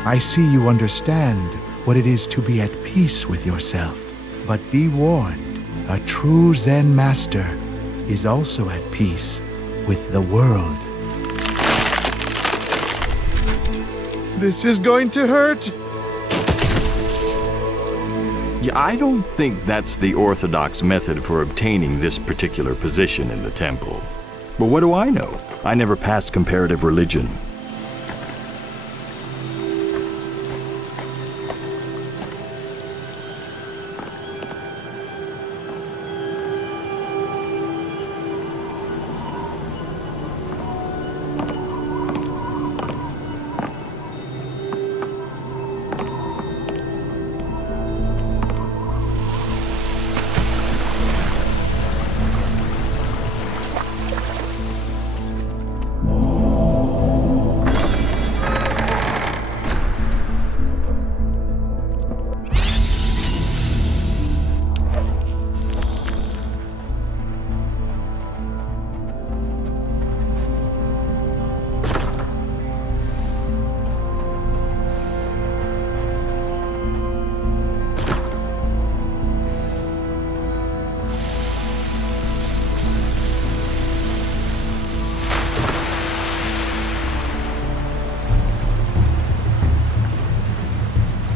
I see you understand what it is to be at peace with yourself. But be warned, a true Zen master is also at peace with the world. This is going to hurt. Yeah, I don't think that's the orthodox method for obtaining this particular position in the temple. But what do I know? I never passed comparative religion.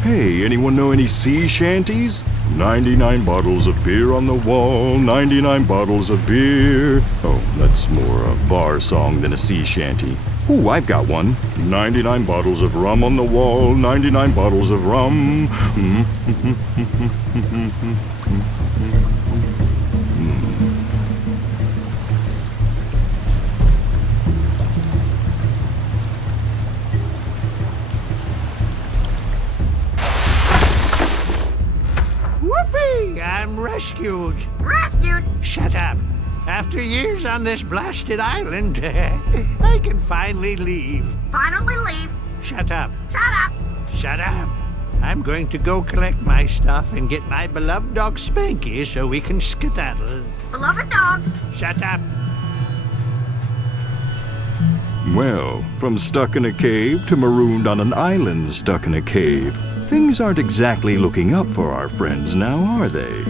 Hey, anyone know any sea shanties? 99 bottles of beer on the wall, 99 bottles of beer. Oh, that's more a bar song than a sea shanty. Ooh, I've got one. 99 bottles of rum on the wall, 99 bottles of rum. I'm rescued. Rescued? Shut up. After years on this blasted island, I can finally leave. Finally leave. Shut up. Shut up. Shut up. I'm going to go collect my stuff and get my beloved dog Spanky so we can skedaddle. Beloved dog. Shut up. Well, from stuck in a cave to marooned on an island stuck in a cave, things aren't exactly looking up for our friends now, are they?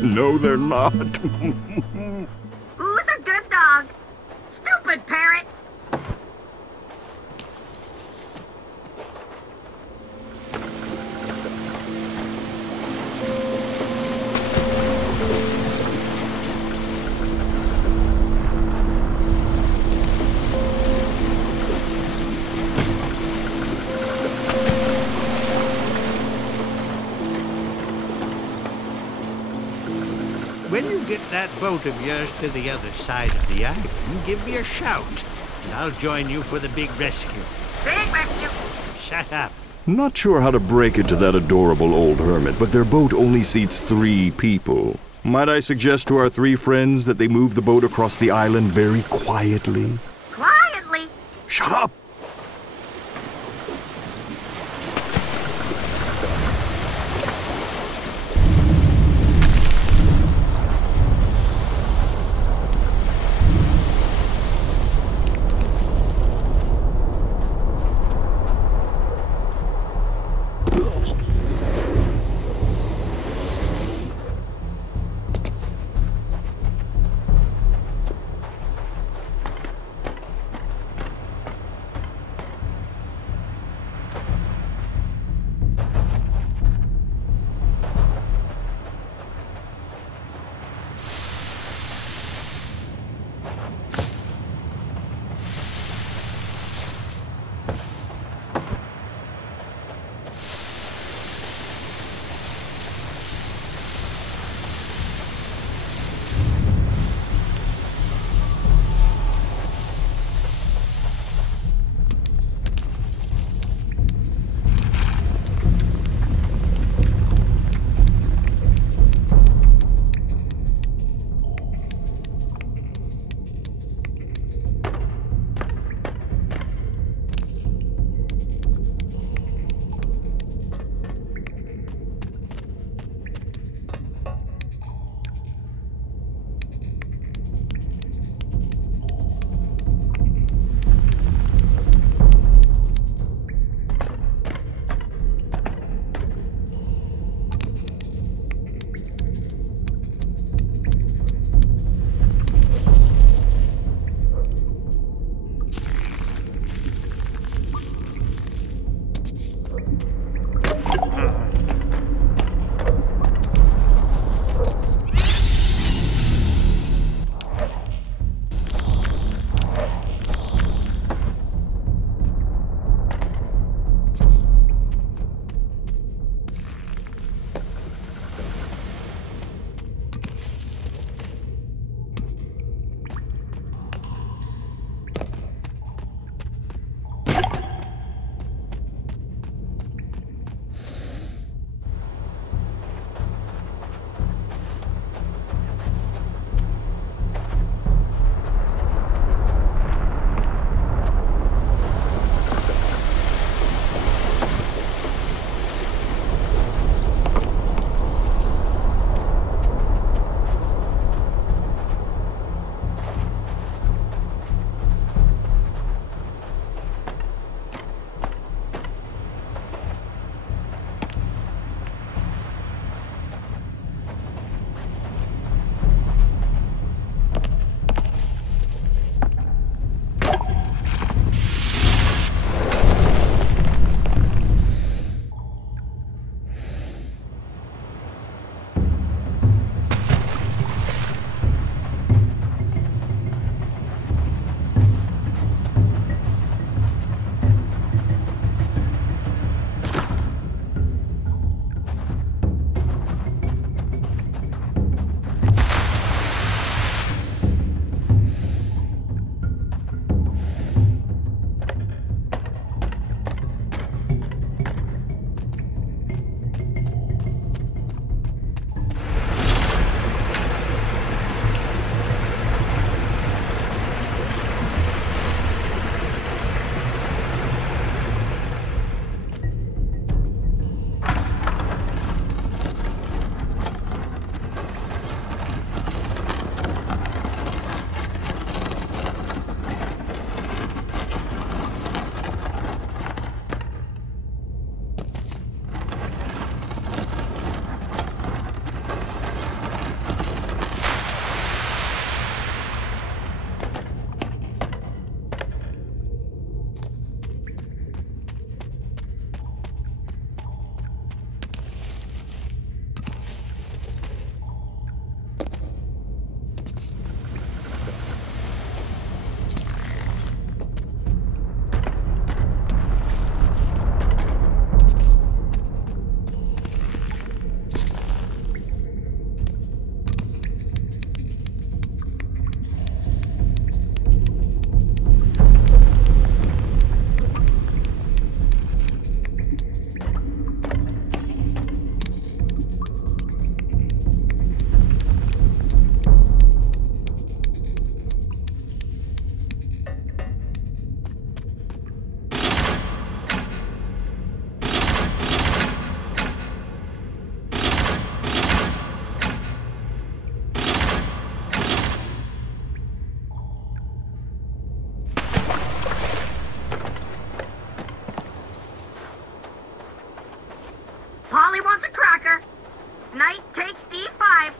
No, they're not. Who's a good dog? Stupid parrot. When you get that boat of yours to the other side of the island, give me a shout, and I'll join you for the big rescue. Big rescue. Shut up. Not sure how to break it to that adorable old hermit, but their boat only seats 3 people. Might I suggest to our 3 friends that they move the boat across the island very quietly? Quietly. Shut up! sucker. Knight takes D5.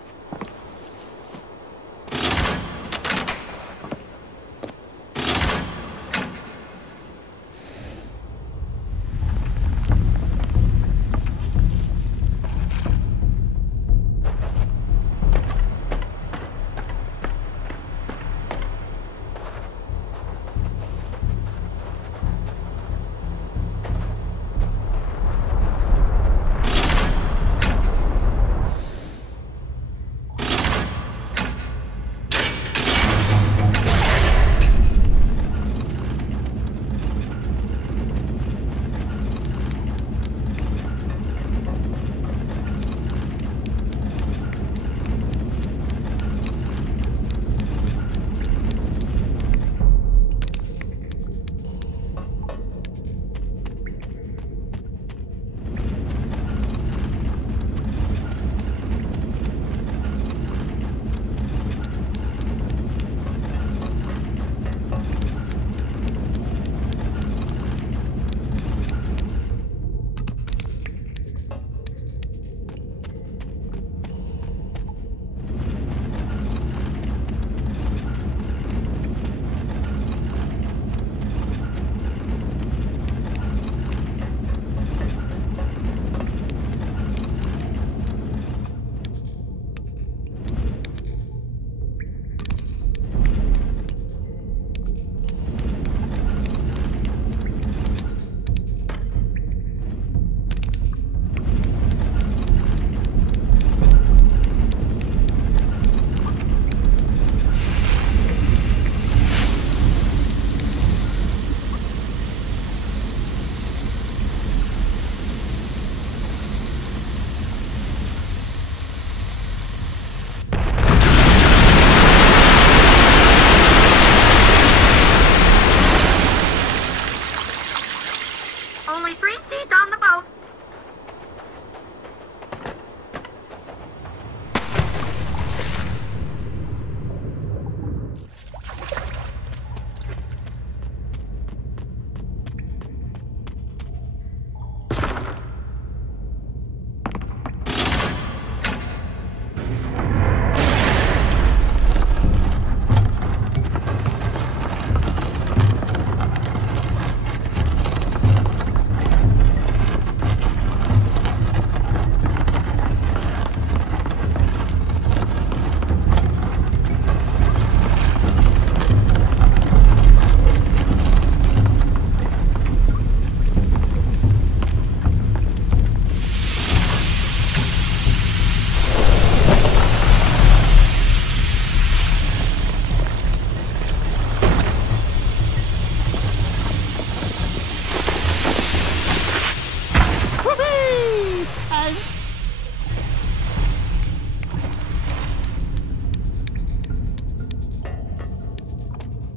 Only 3 seats on the boat.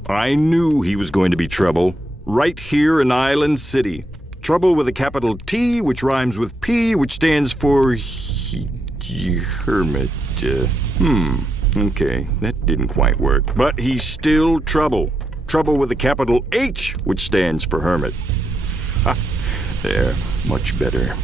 I knew he was going to be trouble. Right here in Island City. Trouble with a capital T, which rhymes with P, which stands for... hermit. Okay, that didn't quite work. But he's still trouble. Trouble with a capital H, which stands for hermit. Ha! There, much better.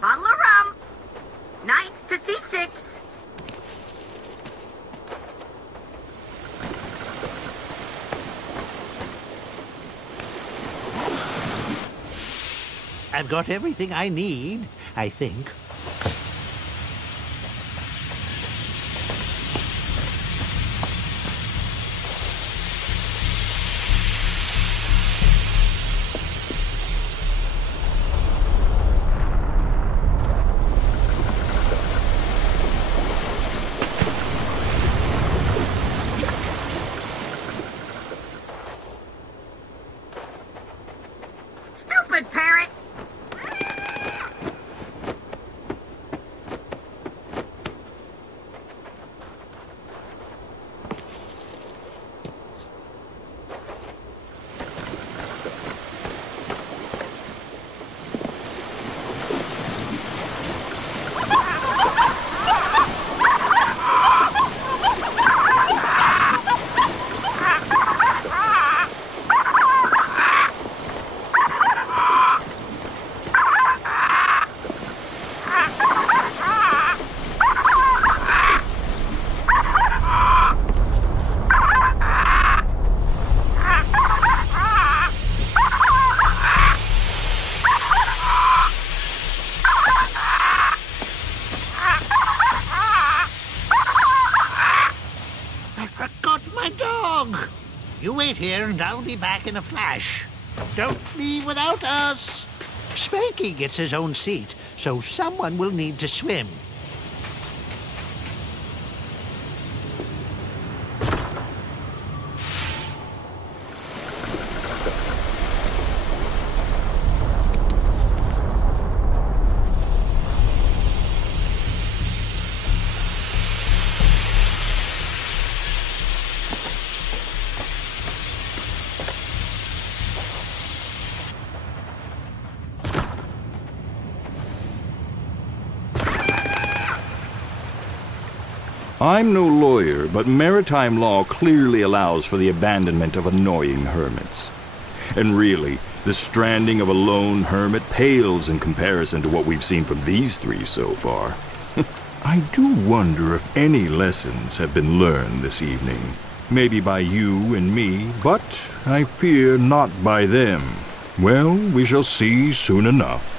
Bottle of rum. Knight to C6. I've got everything I need, I think. Stupid parrot. here, and I'll be back in a flash. Don't leave without us. Spanky gets his own seat, so someone will need to swim. I'm no lawyer, but maritime law clearly allows for the abandonment of annoying hermits. And really, the stranding of a lone hermit pales in comparison to what we've seen from these three so far. I do wonder if any lessons have been learned this evening. Maybe by you and me, but I fear not by them. Well, we shall see soon enough.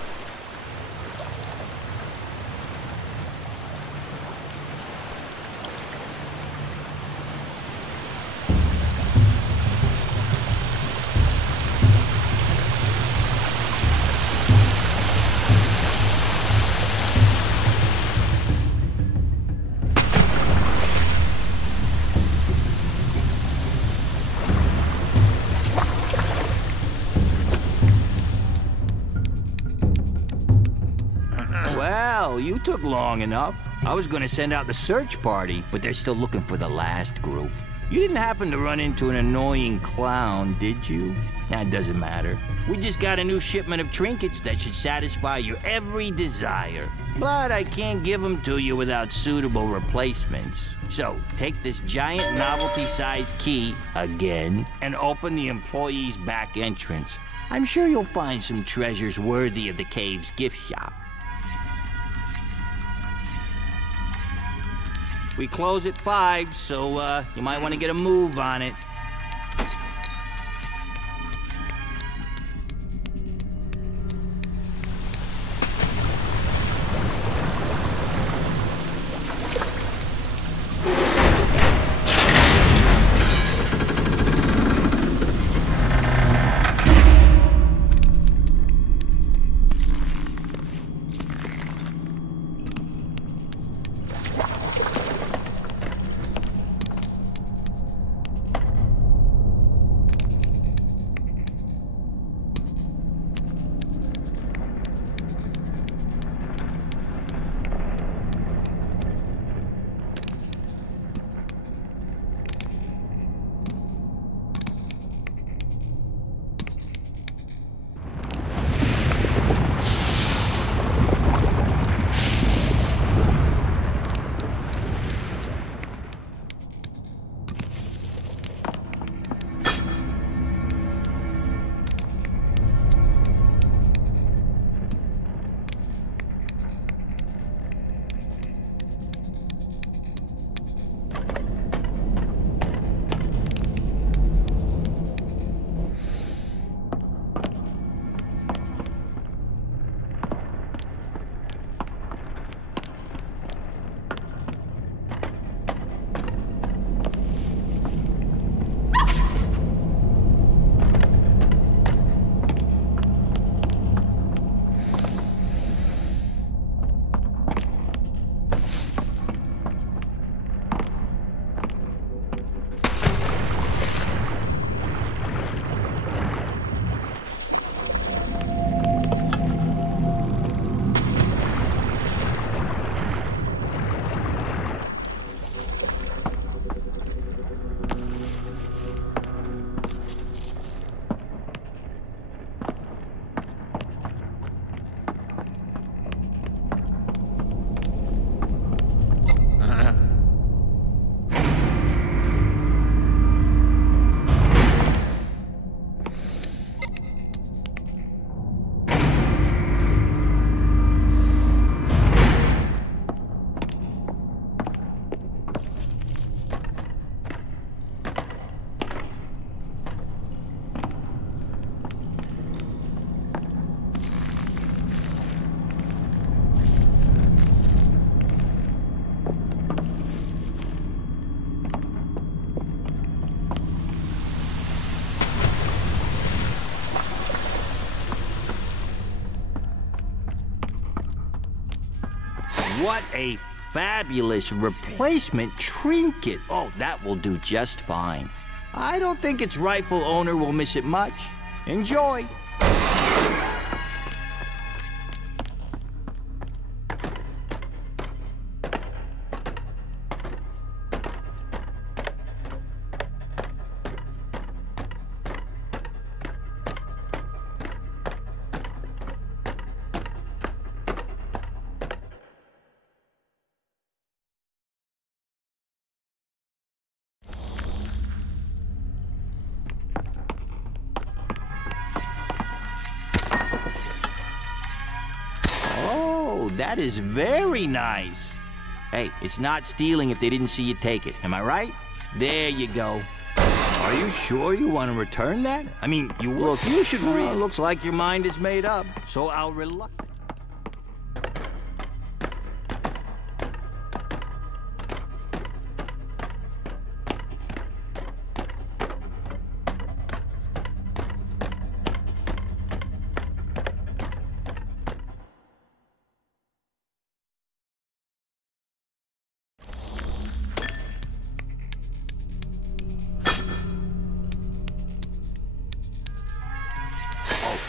Well, you took long enough. I was gonna send out the search party, but they're still looking for the last group. You didn't happen to run into an annoying clown, did you? That doesn't matter. We just got a new shipment of trinkets that should satisfy your every desire. But I can't give them to you without suitable replacements. So, take this giant novelty-sized key, again, and open the employee's back entrance. I'm sure you'll find some treasures worthy of the cave's gift shop. We close at 5, so you might want to get a move on it. What a fabulous replacement trinket. Oh, that will do just fine. I don't think its rightful owner will miss it much. Enjoy. That is very nice. Hey, it's not stealing if they didn't see you take it. Am I right? There you go. Are you sure you want to return that? I mean, you should read. Looks like your mind is made up, so I'll reluctantly.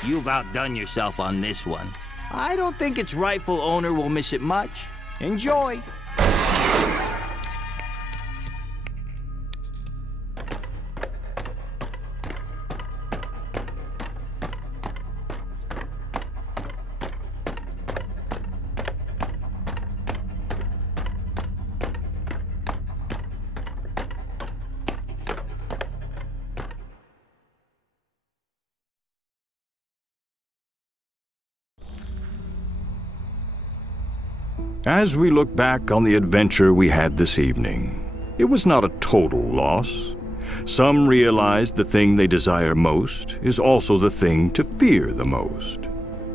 You've outdone yourself on this one. I don't think its rightful owner will miss it much. Enjoy. As we look back on the adventure we had this evening, it was not a total loss. Some realized the thing they desire most is also the thing to fear the most.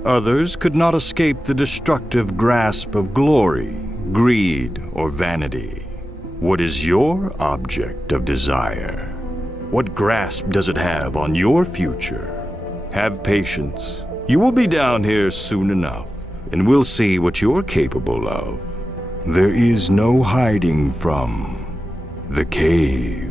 Others could not escape the destructive grasp of glory, greed, or vanity. What is your object of desire? What grasp does it have on your future? Have patience. You will be down here soon enough, and we'll see what you're capable of. There is no hiding from the cave.